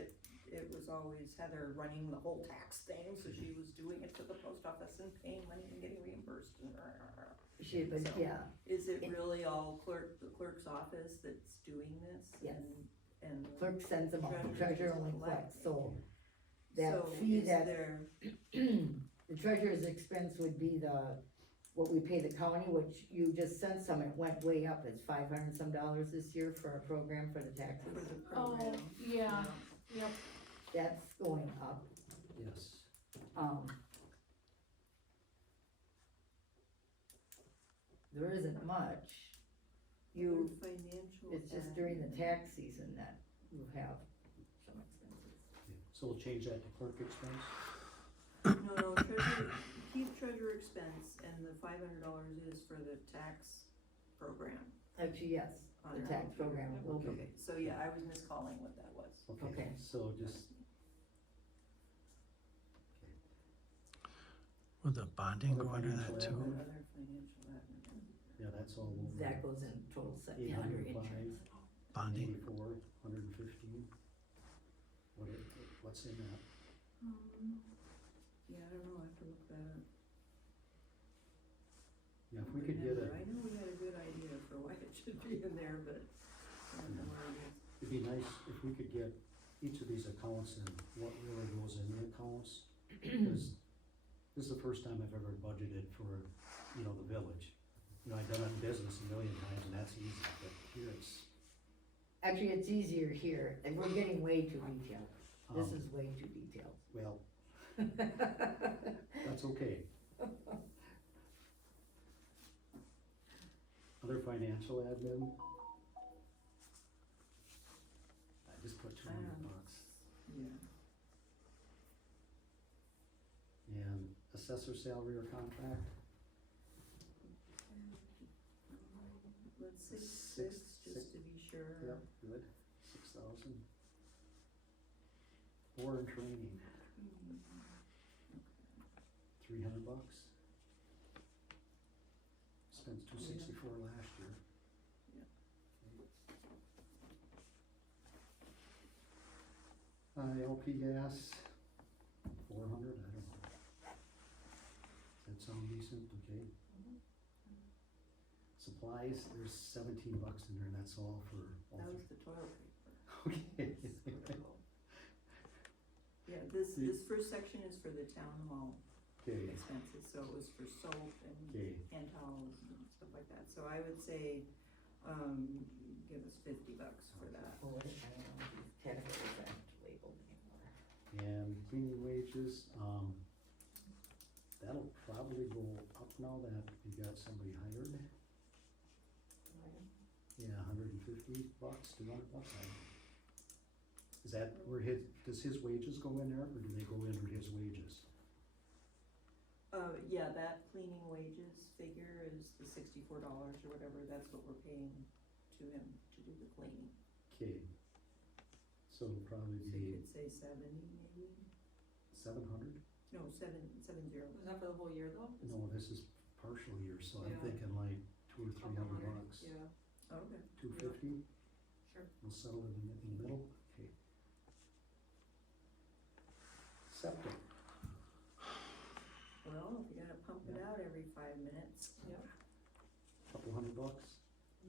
it was always Heather running the whole tax thing, so she was doing it to the post office and paying money and getting reimbursed and. She, but So- yeah, Is it It- really all the clerk's office that's doing this? Yes. And the clerk sends them out, the treasurer treasurer just only collects. collects, so that So fee is that, there, the treasurer's expense would be what we pay the county, which you just sent some, it went way up, it's $500 some this year for a program for the for taxes. the oh, program? yeah, yep, That's going up, Yes. there isn't much. Other financial. It's just during the tax season that you have some expenses. Okay. So we'll change that to clerk expense? No, treasurer, keep treasurer expense and the $500 is for the tax program. Actually, yes, the tax program will be, Okay, so yeah, I was miscalling what that was. Okay. So just, Would the bonding Other go under that financial too? admin. Other financial admin. yeah, that's all over. that goes in total under 805, insurance. Bonding, 84, 115. What's in that? Yeah, I don't know, I have to look that up. Yeah, if we could get Remember, I know we had a good idea for why it should be in there, but I don't know where it is. it'd be nice if we could get each of these accounts and what really goes in the accounts. Because this is the first time I've ever budgeted for, the village. I've done it in business a million times and that's easy, but here it's, Actually, it's easier here, and we're getting way too detailed. This Um, is way too detailed. well, that's okay. Other financial admin. I just put $200. Yeah. And assessor salary or contract? Let's say Six- six, just to be sure. Yep, good, 6,000. Board and training, $300. Spent $264 last year. LP gas, 400, I don't know. Does that sound decent, okay? Supplies, there's $17 in there, and that's all for all That three. was the toilet paper. Okay. Yeah, this first section is for the town hall Okay, expenses, so it was for soap and okay, hand towels and stuff like that, so I would say, give us $50 for that. Oh, I don't know, these categories aren't labeled anymore. and cleaning wages, that'll probably go up now that we got somebody hired. Yeah, $150, $200. Is that where does his wages go in there, or do they go under his wages? Yeah, that cleaning wages figure is the $64 or whatever, that's what we're paying to him to do the cleaning. Okay, so it'll probably So you be could say 70 maybe, 700? no, 770. Was that for the whole year though? No, this is partial year, so I'm Yeah. thinking like $200 or $300. Yeah, Okay. 250? sure. We'll settle it in the middle, okay. Septic, Well, if you gotta pump it out every 5 minutes, couple $100,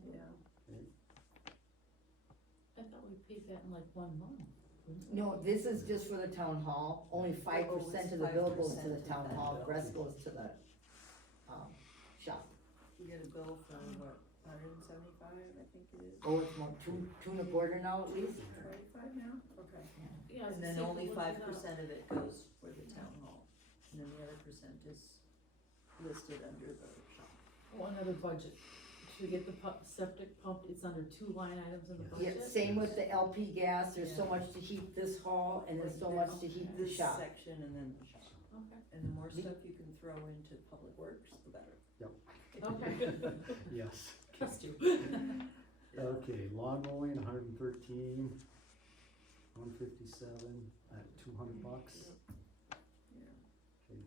yeah. okay. I thought we paid that in like 1 month. No, this is just for the town hall, only 5% of the bill goes to the town hall, the rest goes to the, shop. You get a bill from what, 175, I think it is? Oh, it's more, two and a quarter now at least? 25 now? Okay. Yeah, And so then see if only we looked it 5% up. of it goes for the town hall, and then the other percent is listed under the shop. Oh, another budget to get the septic pumped, it's under 2 line items in the Yeah. budget. Yeah, same with the LP gas, there's so much to heat this hall, and there's so much to heat the This shop. section and then the shop. Okay. And the more stuff you can throw into public works, the better. Okay. Yes. Trust you. Okay, lawn mowing, 113, 157 at $200. Yeah. Okay.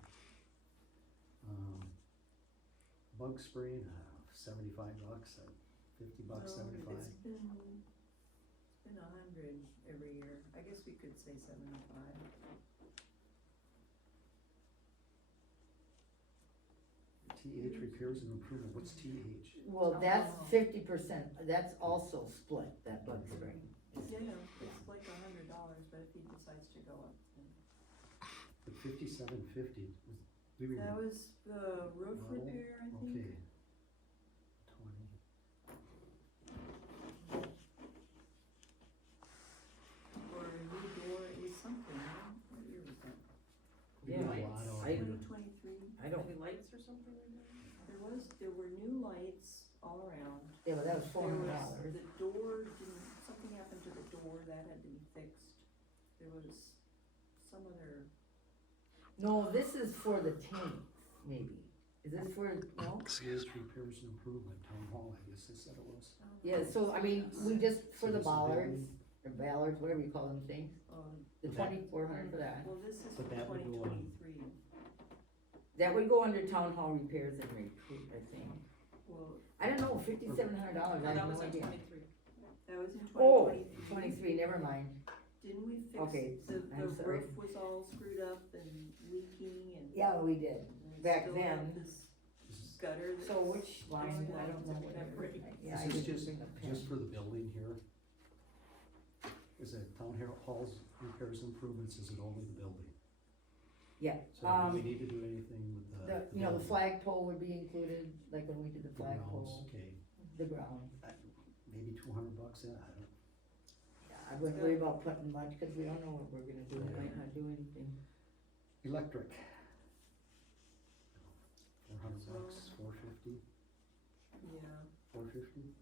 Bug spraying, $75 at $50, No, 75. It's been 100 every year. I guess we could say 75. TH repairs and improvement, what's TH? Well, that's Oh. 50%, that's also split, that bug spray. Yeah, it's like $100, but if he decides to go up, then. But 5750, we were. That was the roof No, repair, I think. Okay. 20. Or a new door is something, huh? What year was that? We did a lot of- I- 2023? I don't, Maybe lights or something like that? There were new lights all around. yeah, but that was There was, $400. the door didn't, something happened to the door, that had to be fixed. There was some other, No, this is for the tank, maybe. Is this for, no? Excuse repairs and improvement, town hall, I guess they said it was. Yeah, so, I mean, we just, for the So this is bollards, or ballards, whatever you call them things, the But that- 2,400 for that. well, this is But for that would go on- 2023. That would go under town hall repairs and recruit, I think. Well, I don't know, $5,700, I No, have that no was in idea. 23. that was in Oh, 2023. 23, never mind. Didn't we fix, Okay, the I'm sorry. roof was all screwed up and leaking and. Yeah, we did, and we back still have then. this This is, gutter that's. So which line, still I don't know has what pepper. Yeah, I this is didn't just, bring a pen. just for the building here. Is it town hall's repairs and improvements, is it only the building? Yeah, So do we need to do anything with the? you know, the building? flagpole would be included, like when we did the The grounds, flagpole, okay, the ground. maybe $200 in, I don't. Yeah, I wouldn't worry about putting much, cause we don't know what we're gonna do, we might not do anything. Electric. $400, So- $450, Yeah, $450.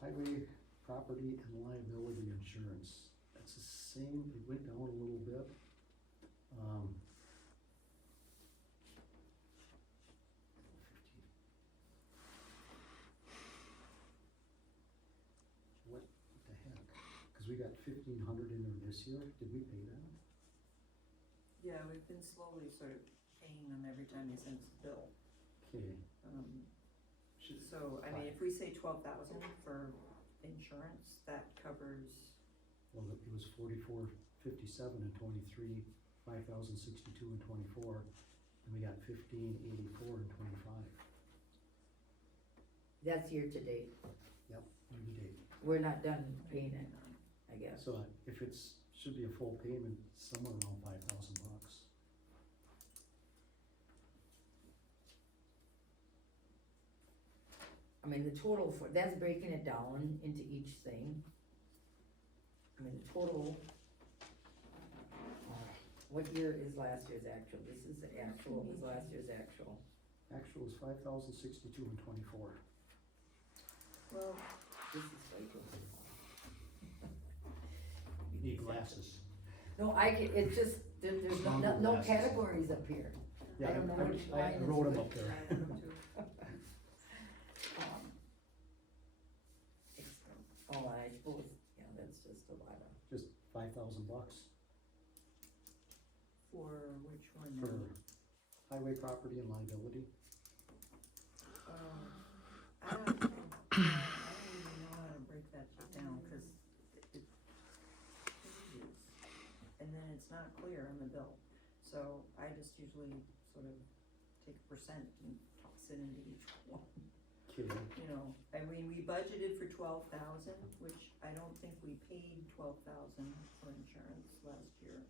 Highway property and liability insurance, that's the same, it went down a little bit. What the heck, cause we got 1,500 in there this year, did we pay that? yeah, we've been slowly sort of paying them every time they send us a bill. Okay, So, I mean, if we say 12,000 for insurance, that covers, well, it was 4457 in 23, 5062 in 24, and we got 1584 in 25. That's year to date, Yep, year to date. we're not done paying it, I guess. So if it's, should be a full payment, somewhere around $5,000. I mean, the total for, that's breaking it down into each thing. I mean, the total, what year is last year's actual? This is the actual, was last year's actual. Actual is 5062 in 24. well, This is FICO. You need glasses. No, I can, it's just, there's Stronger no glasses. categories up here. Yeah, I don't know which I line is wrote them which. up there. I don't know too. Oh, I suppose, yeah, that's just a lot of, Just $5,000 For which one? for highway property and liability. I don't even know how to break that down, cause it is, and then it's not clear on the bill. So I just usually sort of take a percent and toss it into each one. Okay, You know, I mean, we budgeted for 12,000, which I don't think we paid 12,000 for insurance last year.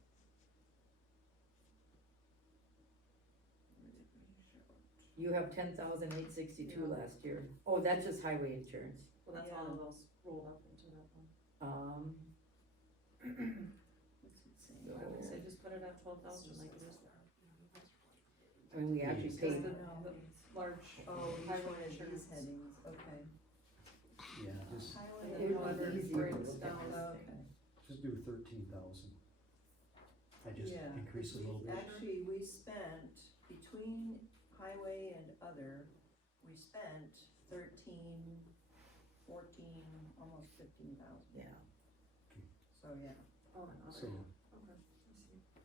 Where did we show it? you have 10,862 last year. Oh, that's just highway insurance. Well, that's all of those rolled up into that one. What's it say? I would say just put it at 12,000 like it is. I mean, we actually Yes. paid, the large, Oh, each highway one of these insurance. headings, okay. Yeah, just, Highway And it then and would however be it easier to breaks look at down, this. Okay. just do 13,000. I just Yeah, increase 'cause it a little we, bit. actually, we spent, between highway and other, we spent 13, 14, almost 15,000. Yeah. So, yeah, Oh, and other, So, okay, I see.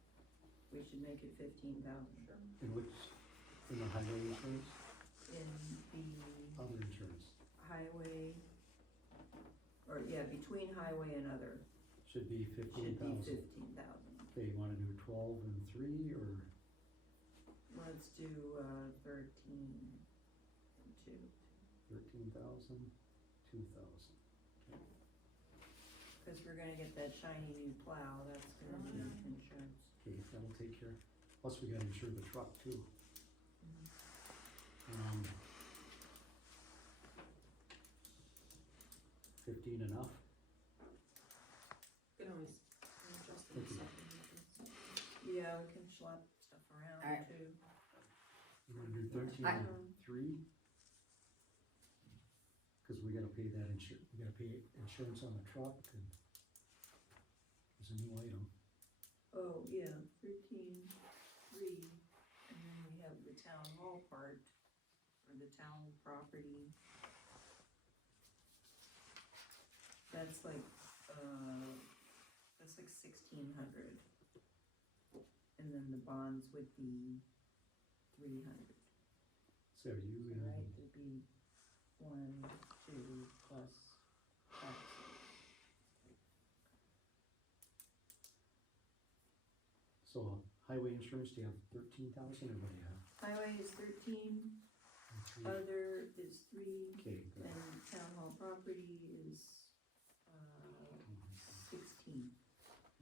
we should make it 15,000 Sure. in which, in the highway insurance, in the other insurance, highway, or, yeah, between highway and other, should be should be 15,000. 15,000. Okay, you wanna do 12 and 3, or, Let's do, 13 and 2. 13,000, 2,000? Cause we're gonna get that shiny new plow, that's gonna be insurance. Okay, that'll take care, plus we gotta insure the truck too. Mm-hmm. 15 enough? You can always adjust it Okay. second. Yeah, we can schlep stuff around Alright. too. You wanna do 13 I- and 3? Cause we gotta pay that we gotta pay insurance on the truck, and it's a new item. Oh, yeah, 13, 3, and then we have the town hall part, or the town property. That's like 1,600. And then the bonds would be 300, So you, right, it'd be 1, 2 plus taxes. so highway insurance, do you have 13,000, or what do you have? Highway is 13, And 3? other is 3, Okay, good. and town hall property is 16,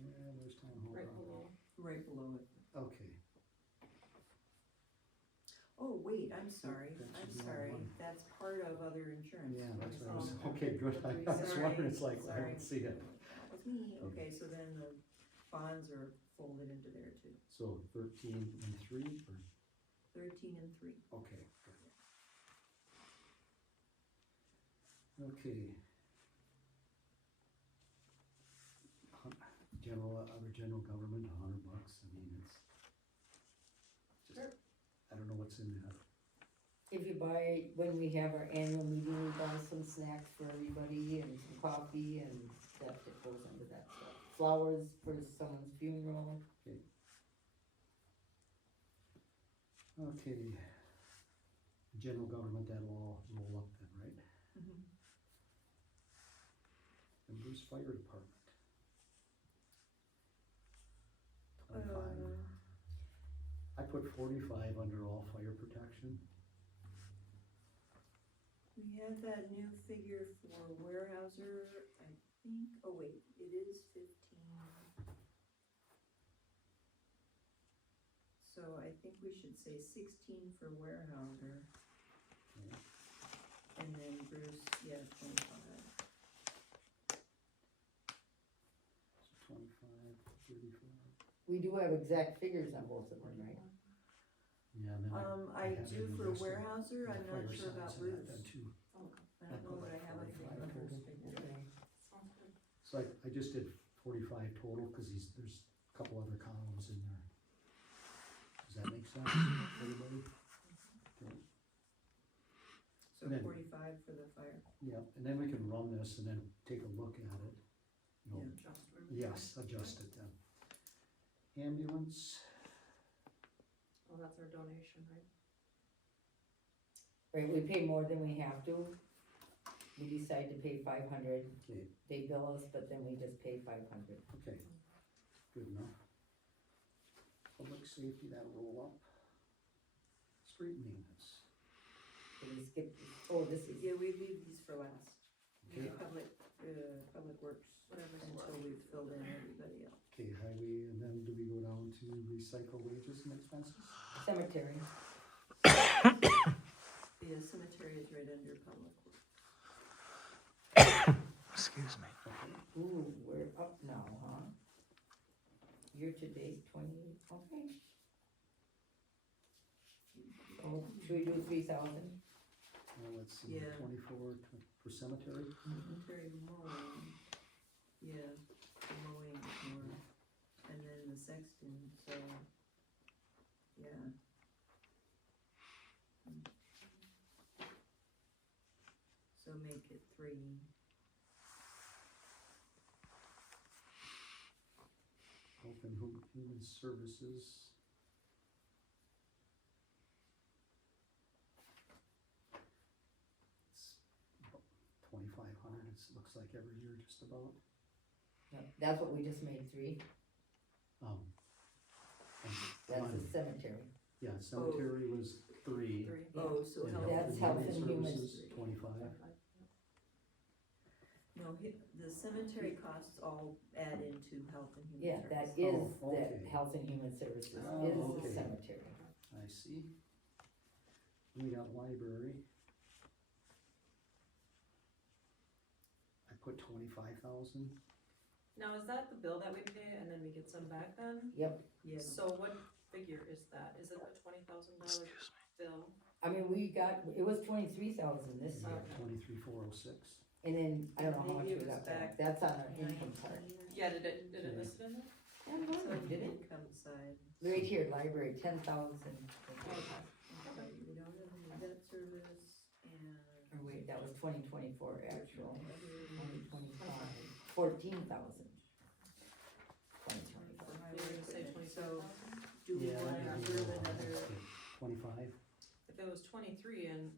Yeah, there's town hall. Right property. below. right below it. Okay, Oh, wait, I'm sorry, That I'm should be all sorry, one. that's part of other insurance. yeah, that's what I Oh, was, okay, good, I was Sorry, wondering, it's like, I sorry. don't see it. That was me, okay, so then the bonds are folded into there too, So 13 and 3, or, 13 and 3. okay, good. Okay. Other general government, $100, I mean, it's just, I don't know what's in that. If you buy, when we have our annual meeting, we buy some snacks for everybody and some coffee and stuff that goes into that stuff. Flowers for someone's funeral. Okay. General government, that'll all roll up then, right? Mhm. And Bruce Fire Department. Uh, 25. I put 45 under all fire protection. We have that new figure for Warehouser, I think, oh wait, it is 15. So I think we should say 16 for Warehouser, Okay. and then Bruce, yeah, 25. So 25, 35. We do have exact figures on both of them, right? Yeah, and then I have do it for invested Warehouser, in the I'm not fire sure about sides and that Bruce. then too. I don't know that I have a figure on Bruce figure. Sounds good. So I just did 45 total, cause there's a couple other columns in there. Does that make sense, everybody? Okay. So Then- 45 for the fire. Yeah, and then we can run this and then take a look at it. You know, Adjust where- yes, adjust it then. Ambulance, Oh, that's our donation, right? Right, we pay more than we have to. We decide to pay 500. okay, They bill us, but then we just pay 500. okay, good enough. Public safety, that'll roll up. Street maintenance, So we skip, oh, this is, Yeah, we leave these for last. okay, Public works, Whatever's until left. we've filled in everybody else. okay, highway, and then do we go down to recycle wages and expenses? cemetery. The cemetery is right under public works. Excuse me. Okay, Ooh, we're up now, huh? Year to date, 20, okay. Oh, should we do 3,000? Well, let's see, Yeah. 24 for cemetery. Cemetery mowing, yeah, the mowing is more, and then the sexton, so, yeah. So make it 3. Health and Human Services. It's about 2,500, it looks like every year just about. No, that's what we just made 3, Um, and that's the money. cemetery. Yeah, cemetery was 3. Oh, so and health. That's health and human. services, 25. No, the cemetery costs all add into health and human Yeah, services. that is, Oh, that okay. health and human services Oh, is okay. the cemetery. I see. We got library. I put 25,000. Now, is that the bill that we pay and then we get some back then? Yep, Yeah, So what figure is that? Is it a $20,000 bill? I mean, we got, it was 23,000 this We year, got 23,406. and then, I don't know how much Maybe we it was got back, back that's on our income 19 part. or Yeah, did it Okay. list it in there? I don't know, something. did it? Income side. Right here, library, 10,000, Okay. We don't have any debt service and. or wait, that was 2024 actual, Other 2025, 14,000. for You're highway gonna say equipment. So 25,000? do we Yeah, wanna that'd be reserve low. another? 25. If it was 23 and,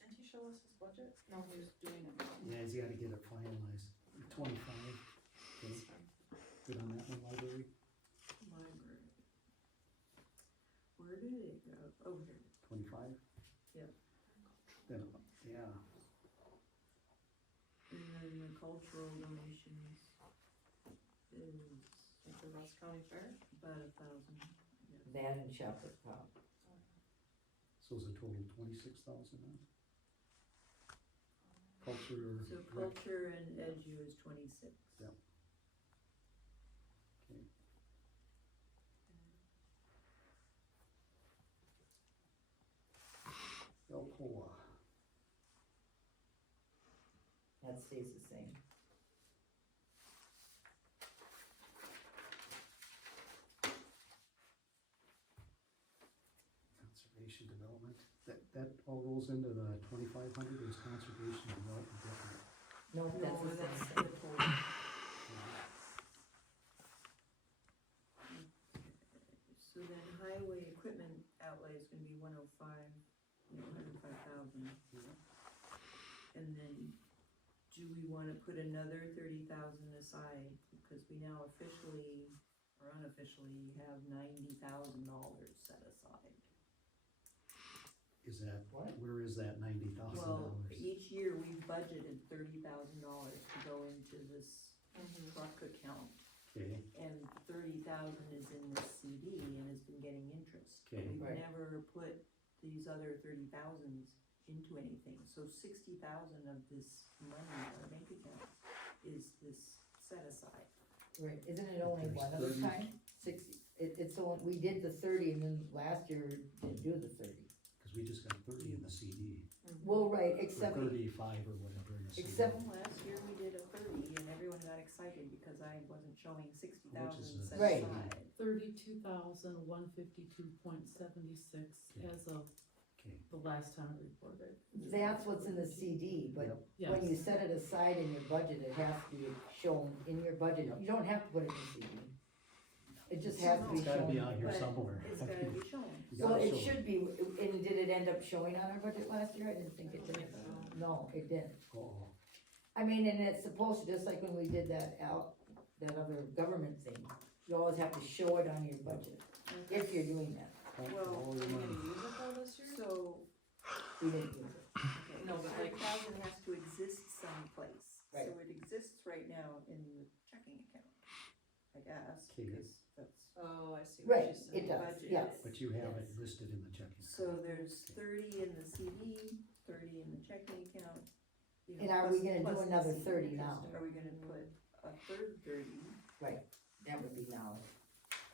didn't he show us his budget? No, he was doing it. Yeah, he's gotta get it finalized. 25. Okay, good on that one, library. Library. Where did it go? Oh, here. 25. Yep. Then, yeah, And then the cultural donations is Like the Ross County Fair? about 1,000. Yeah. That and Shepherd Pub. so it's a total of 26,000 then. Culture. So rec- culture and edu is 26. Yep. Okay. Alcoa. That stays the same. Conservation development, that all rolls into the 2,500, is conservation development different? No, No, that's the that's same. the total. So then highway equipment outlay is gonna be 105, 105,000. And then, do we wanna put another 30,000 aside, because we now officially, or unofficially, have $90,000 set aside? Is that, What? where is that $90,000? Well, each year we've budgeted $30,000 to go into this truck account, Okay, and 30,000 is in this CD and has been getting interest. Okay. We've Right. never put these other 30,000s into anything, so 60,000 of this money in our bank account is this set aside. Right, isn't it only There's one other 30. time? 60, it's only, we did the 30 and then last year didn't do the 30. cause we just got 30 in the CD, Well, right, or except, 35 or whatever in the CD. Except- Well, last year we did a 30 and everyone got excited because I wasn't showing 60,000 the set Right. aside. 32,152.76 as of Okay, the last time I reported. that's what's in the CD, but Yep. when you Yes, set it aside in your budget, it has to be shown in your budget. You don't have to put it in the CD. It just has to be it's gotta be shown. on here But somewhere. It's gotta be shown. You Well, gotta it show should be, and did it end up showing on our budget last year? I didn't think it did. No, it didn't. Oh, I mean, and it's supposed to, just like when we did that that other government thing, you always have to show it on your budget, if you're doing that. Well, all Are your you money. gonna use it though this year? So, We didn't use it. okay, No, but like- 30,000 has to exist someplace. Right. So it exists right now in the checking account, I guess, Okay. because that's. Oh, I see what Right, she's saying. it does, budget. yes. But you have it Yes. listed in the checking. So account. there's 30 in the CD, 30 in the checking account. You know, And are we plus- gonna do plus the another CD 30 interest. now? Are we gonna put a third 30? Right, that would be now.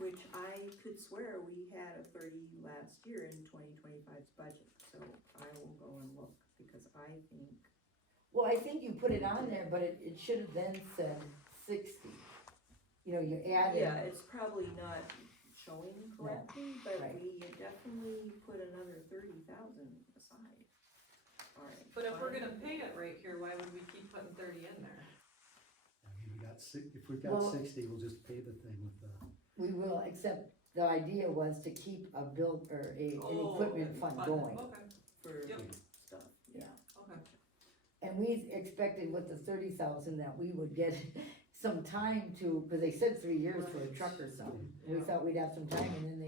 which I could swear we had a 30 last year in 2025's budget, so I will go and look, because I think, Well, I think you put it on there, but it should have then said 60. You know, you added. yeah, it's probably not showing correctly, but right. we definitely put another 30,000 aside. Alright. But if we're gonna pay it right here, why would we keep putting 30 in there? I mean, if we've got Well- 60, we'll just pay the thing with the, We will, except the idea was to keep a build, or an equipment fund going. Okay, For Yep. stuff, Yeah. okay. And we expected with the 30,000 that we would get some time to, cause they said 3 years for a truck or something. We Yeah. thought we'd have some time, and then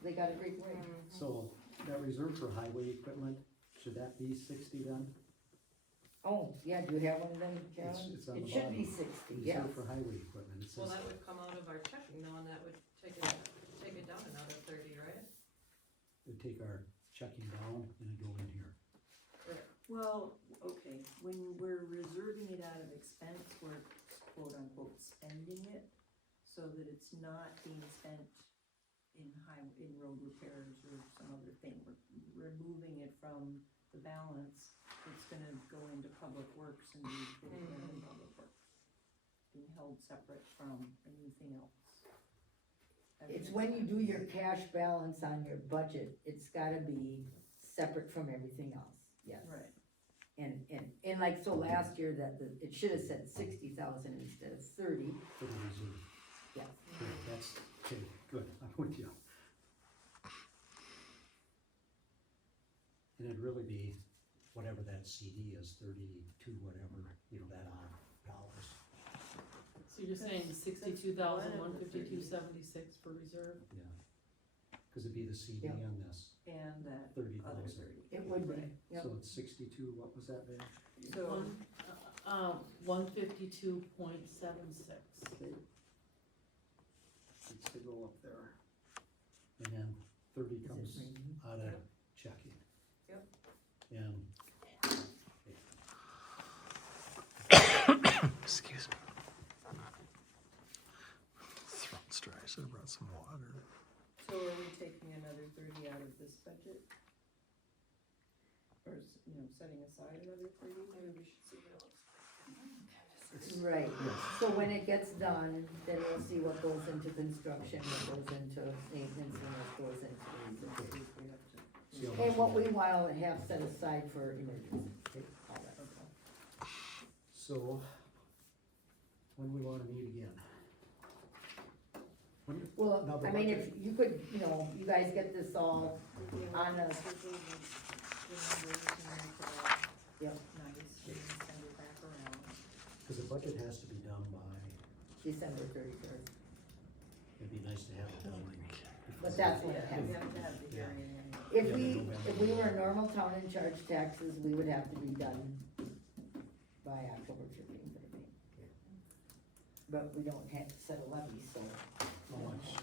they got it right away. so that reserve for highway equipment, should that be 60 then? Oh, yeah, do you have one of them, Carolyn? It's on It the should be bottom. 60, yes. Reserve for highway equipment, it Well, says, that would come out of our checking though, and that would take it down another 30, right? we take our checking down and it go in here. well, okay, when we're reserving it out of expense, we're quote unquote spending it, so that it's not being spent in road repairs or some other thing, we're removing it from the balance, it's gonna go into public works and be put in public works, being held separate from anything else. That It's makes when you sense. do your cash balance on your budget, it's gotta be separate from everything else, yes. Right, And like, so last year it should have said 60,000 instead of 30, For the reserve. yes. Okay, that's, okay, good, I'm with you. And it'd really be whatever that CD is, 32, whatever, you know, that odd dollars. So you're saying 62,152.76 for reserve? Yeah. Cause it'd be the CD Yeah. on this, and that 30,000. other 30. It would be, Right. yep. So it's 62, what was that then? So, 152.76. Needs to go up there. And then 30 Is it comes raining? out of checking. Yep. And, Excuse me. Throat's dry, should have brought some water. so are we taking another 30 out of this budget? Or, setting aside another 30? Maybe we should see what it looks like. Right, yes, so when it gets done, then we'll see what goes into construction, what goes into maintenance, and what goes into the reserve. see how And much what we got. want to have set aside for emergency, all that stuff. So, when we wanna meet again? When, Well, Now the I mean, if budget- you could, you guys get this all on a, yep, Nice, we can send it back around. cause the budget has to be done by, December 31st, it'd be nice to have it done. but that's when it Yeah, we happens. have to have the Yeah. hearing anyway. If Yeah, we, November. if we were a normal town and charge taxes, we would have to be done by October 15th, I think. But we don't have to set a levy, so. How much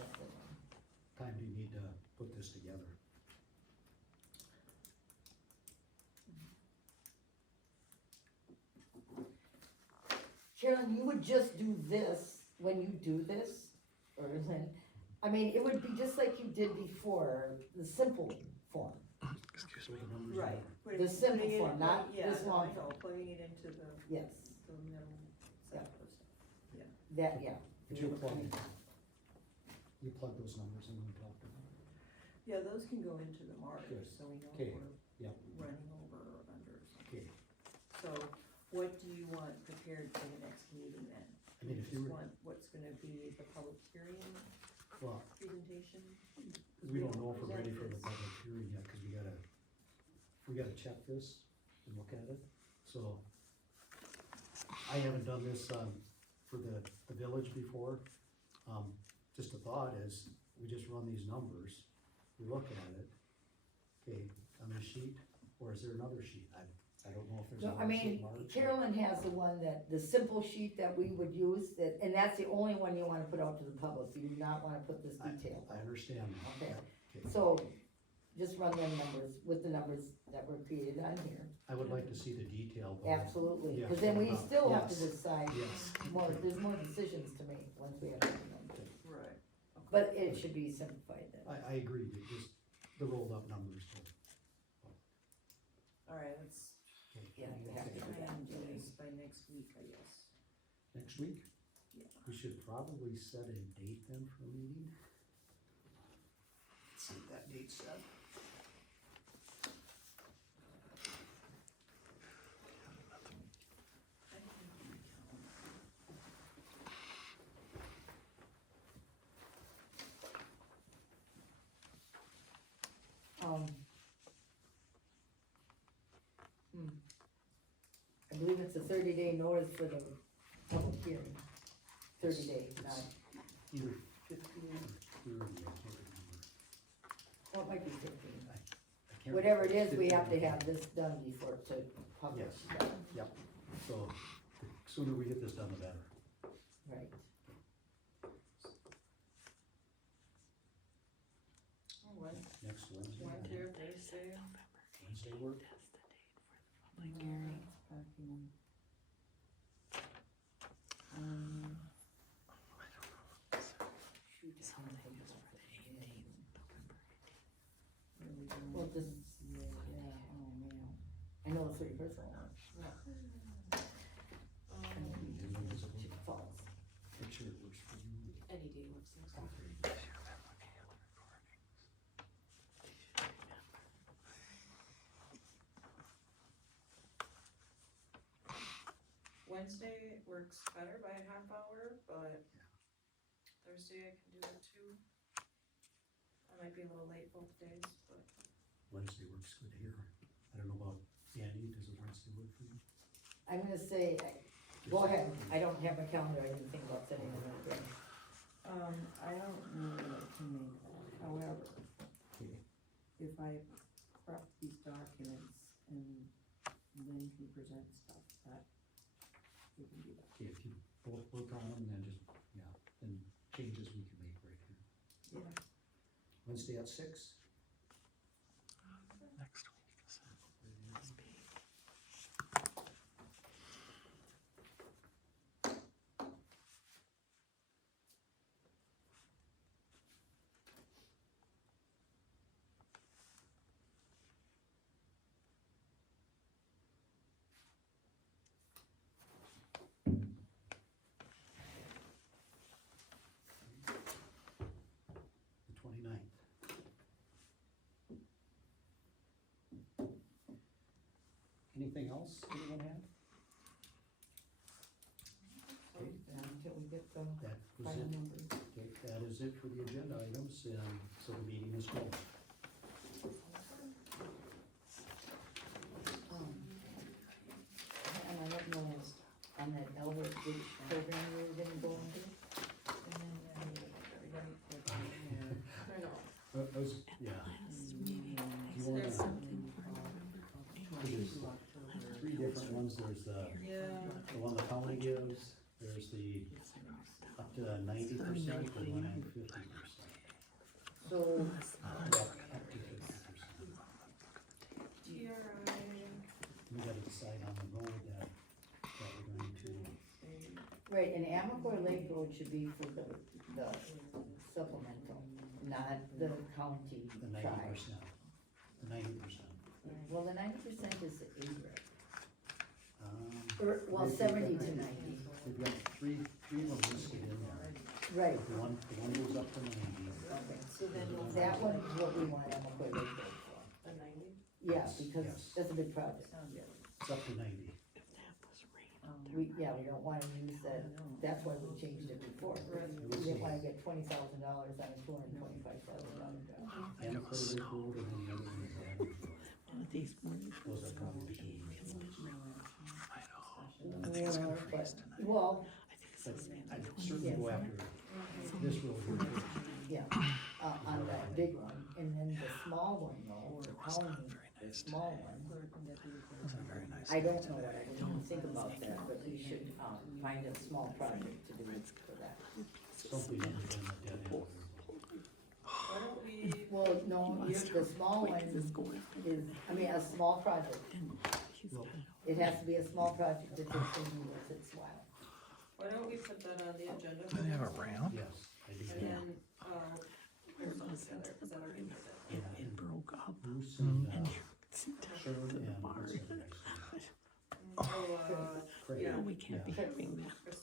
time do you need to put this together? Carolyn, you would just do this when you do this, or Lynn, I mean, it would be just like you did before, the simple form. Excuse So me. the numbers Right. are- Putting- The simple putting it- form, not yeah, this no, long I know, form. putting it into the Yes, middle set of stuff. that, yeah. But you plug those numbers in when we talk about it. Yeah, those can go into the mark, Good. so we know if Okay, we're yep. running over or under or something. Okay, So what do you want prepared for the next meeting then? I mean, if you Just were, want what's gonna be the public hearing well, presentation? we don't know if we're ready for the public hearing yet, cause we gotta check this and look at it, so. I haven't done this, for the village before, just a thought is, we just run these numbers, we look at it, okay, on this sheet, or is there another sheet? I don't know if there's No, I another sheet mean, marked. Carolyn has the one the simple sheet that we would use, and that's the only one you wanna put out to the public, you do not wanna put this detail. I understand that. Okay. Okay. So, just run them numbers with the numbers that were created on here, I would like to see the detail. though. absolutely, Yeah. cause then we still have to Yes. decide Yes. more, there's more decisions to make once we have the numbers. Right. But it should be simplified then. I agree, that just the rolled up numbers. Alright, let's Yeah, you have to do try that. and do this by next week, I guess. Next week? Yeah. We should probably set a date then for a meeting. Let's see if that date's set. I believe it's a 30-day notice for the public hearing. 30 days, not, Either 15 or 30, I can't remember. well, it might be 15. I can't Whatever it remember. is, we have to 15. have this done before to publish. Yes. Yep, so the sooner we get this done, the better. Right. Oh, when, Next Wednesday. Wednesday or Thursday? Wednesday work? Public hearing. Well, this, yeah, oh man. I know the 31st one. Falls. Make sure it works for you. Any day works next week. Wednesday works better by a half hour, but Thursday I can do it too. I might be a little late both days, but Wednesday works good here. I don't know about Andy, does it Wednesday work for you? I'm gonna say, go ahead, I don't have my calendar, I didn't think about setting it up there. I don't know that I can make that, however, Okay. if I prep these documents and then can present stuff, that, we can do that. Okay, if you both work on them, then just, yeah, then changes we can make right here. Yeah. Wednesday at 6? Next week is The 29th. Anything else anyone have? Okay, Until we get the that was final it. numbers. Okay, that is it for the agenda items, and so the meeting is closed. And I don't know, on that Elbert Bridge program we were gonna go into, I know. I was, yeah, Last meeting, you wanna, There's something for November there's 3 different ones, there's Yeah. the one the county gives, there's the up to 90%, the one at 50%. so, Up to 50%. TRI. We gotta decide on the road that we're going to, right, and Amicoy Lake Road should be for the supplemental, not the county the tribe. 90%. The 90%. Well, the 90% is the A-grade, Um, well, They've 70 got- to 90, They've got three of them listed in there. right, The one goes up to 90. okay. So then we'll. That one is what we want Amicoy Lake Road for. A 90? Yeah, Yes, because yes. that's a big project. Sounds good. It's up to 90. if that was rain. We don't wanna use that, that's why we changed it before. We didn't wanna get $20,000 on a $225,000 job. And for the road, and then the other one is Adams Road. One of these mornings. Those are probably the two. Well, But I'd certainly go after this road here. yeah, on that big one, and then the small one though, the county, the small one. Wasn't very nice. I don't know what, I didn't even think about that, but we should, find a small project to do for that. Something in the dead end. Why don't we, Well, no, the small one is, I mean, a small project, Well, it has to be a small project to continue with its while. why don't we put that on the agenda? Do they have a ramp? yes, I do. And then, Here's all together, cause I already did it. It broke up, Bruce Mm. and, and you could see down Sharon to the and bar. what's her name? Oh, yeah. No, we can't be having that. Chris,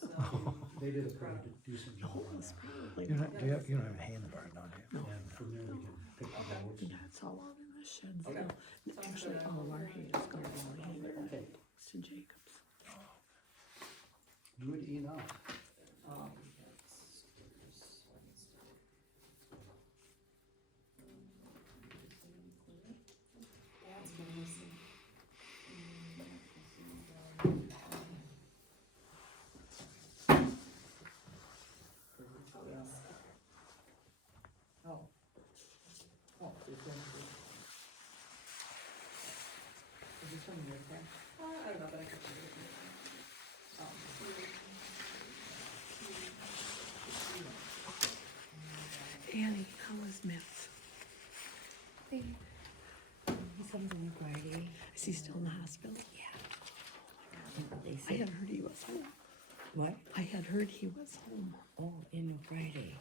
They did a pretty decent The job hole on is that. probably. You don't, you don't have hay in the barn, don't you? No. And from there we can pick the bolts. Yeah, it's all out in the sheds Okay. now. Actually, all of our hay is gonna go in there Okay, to Jacob's. good enough. That's been missing. Oh, yes. Oh. Oh, this one. Is this one your pen? I don't know, but I could do it. Annie, how was Matt's? He's coming on Friday. Is he still in the hospital? They I said, had heard he was home. what? I had heard he was home. Oh, in Friday.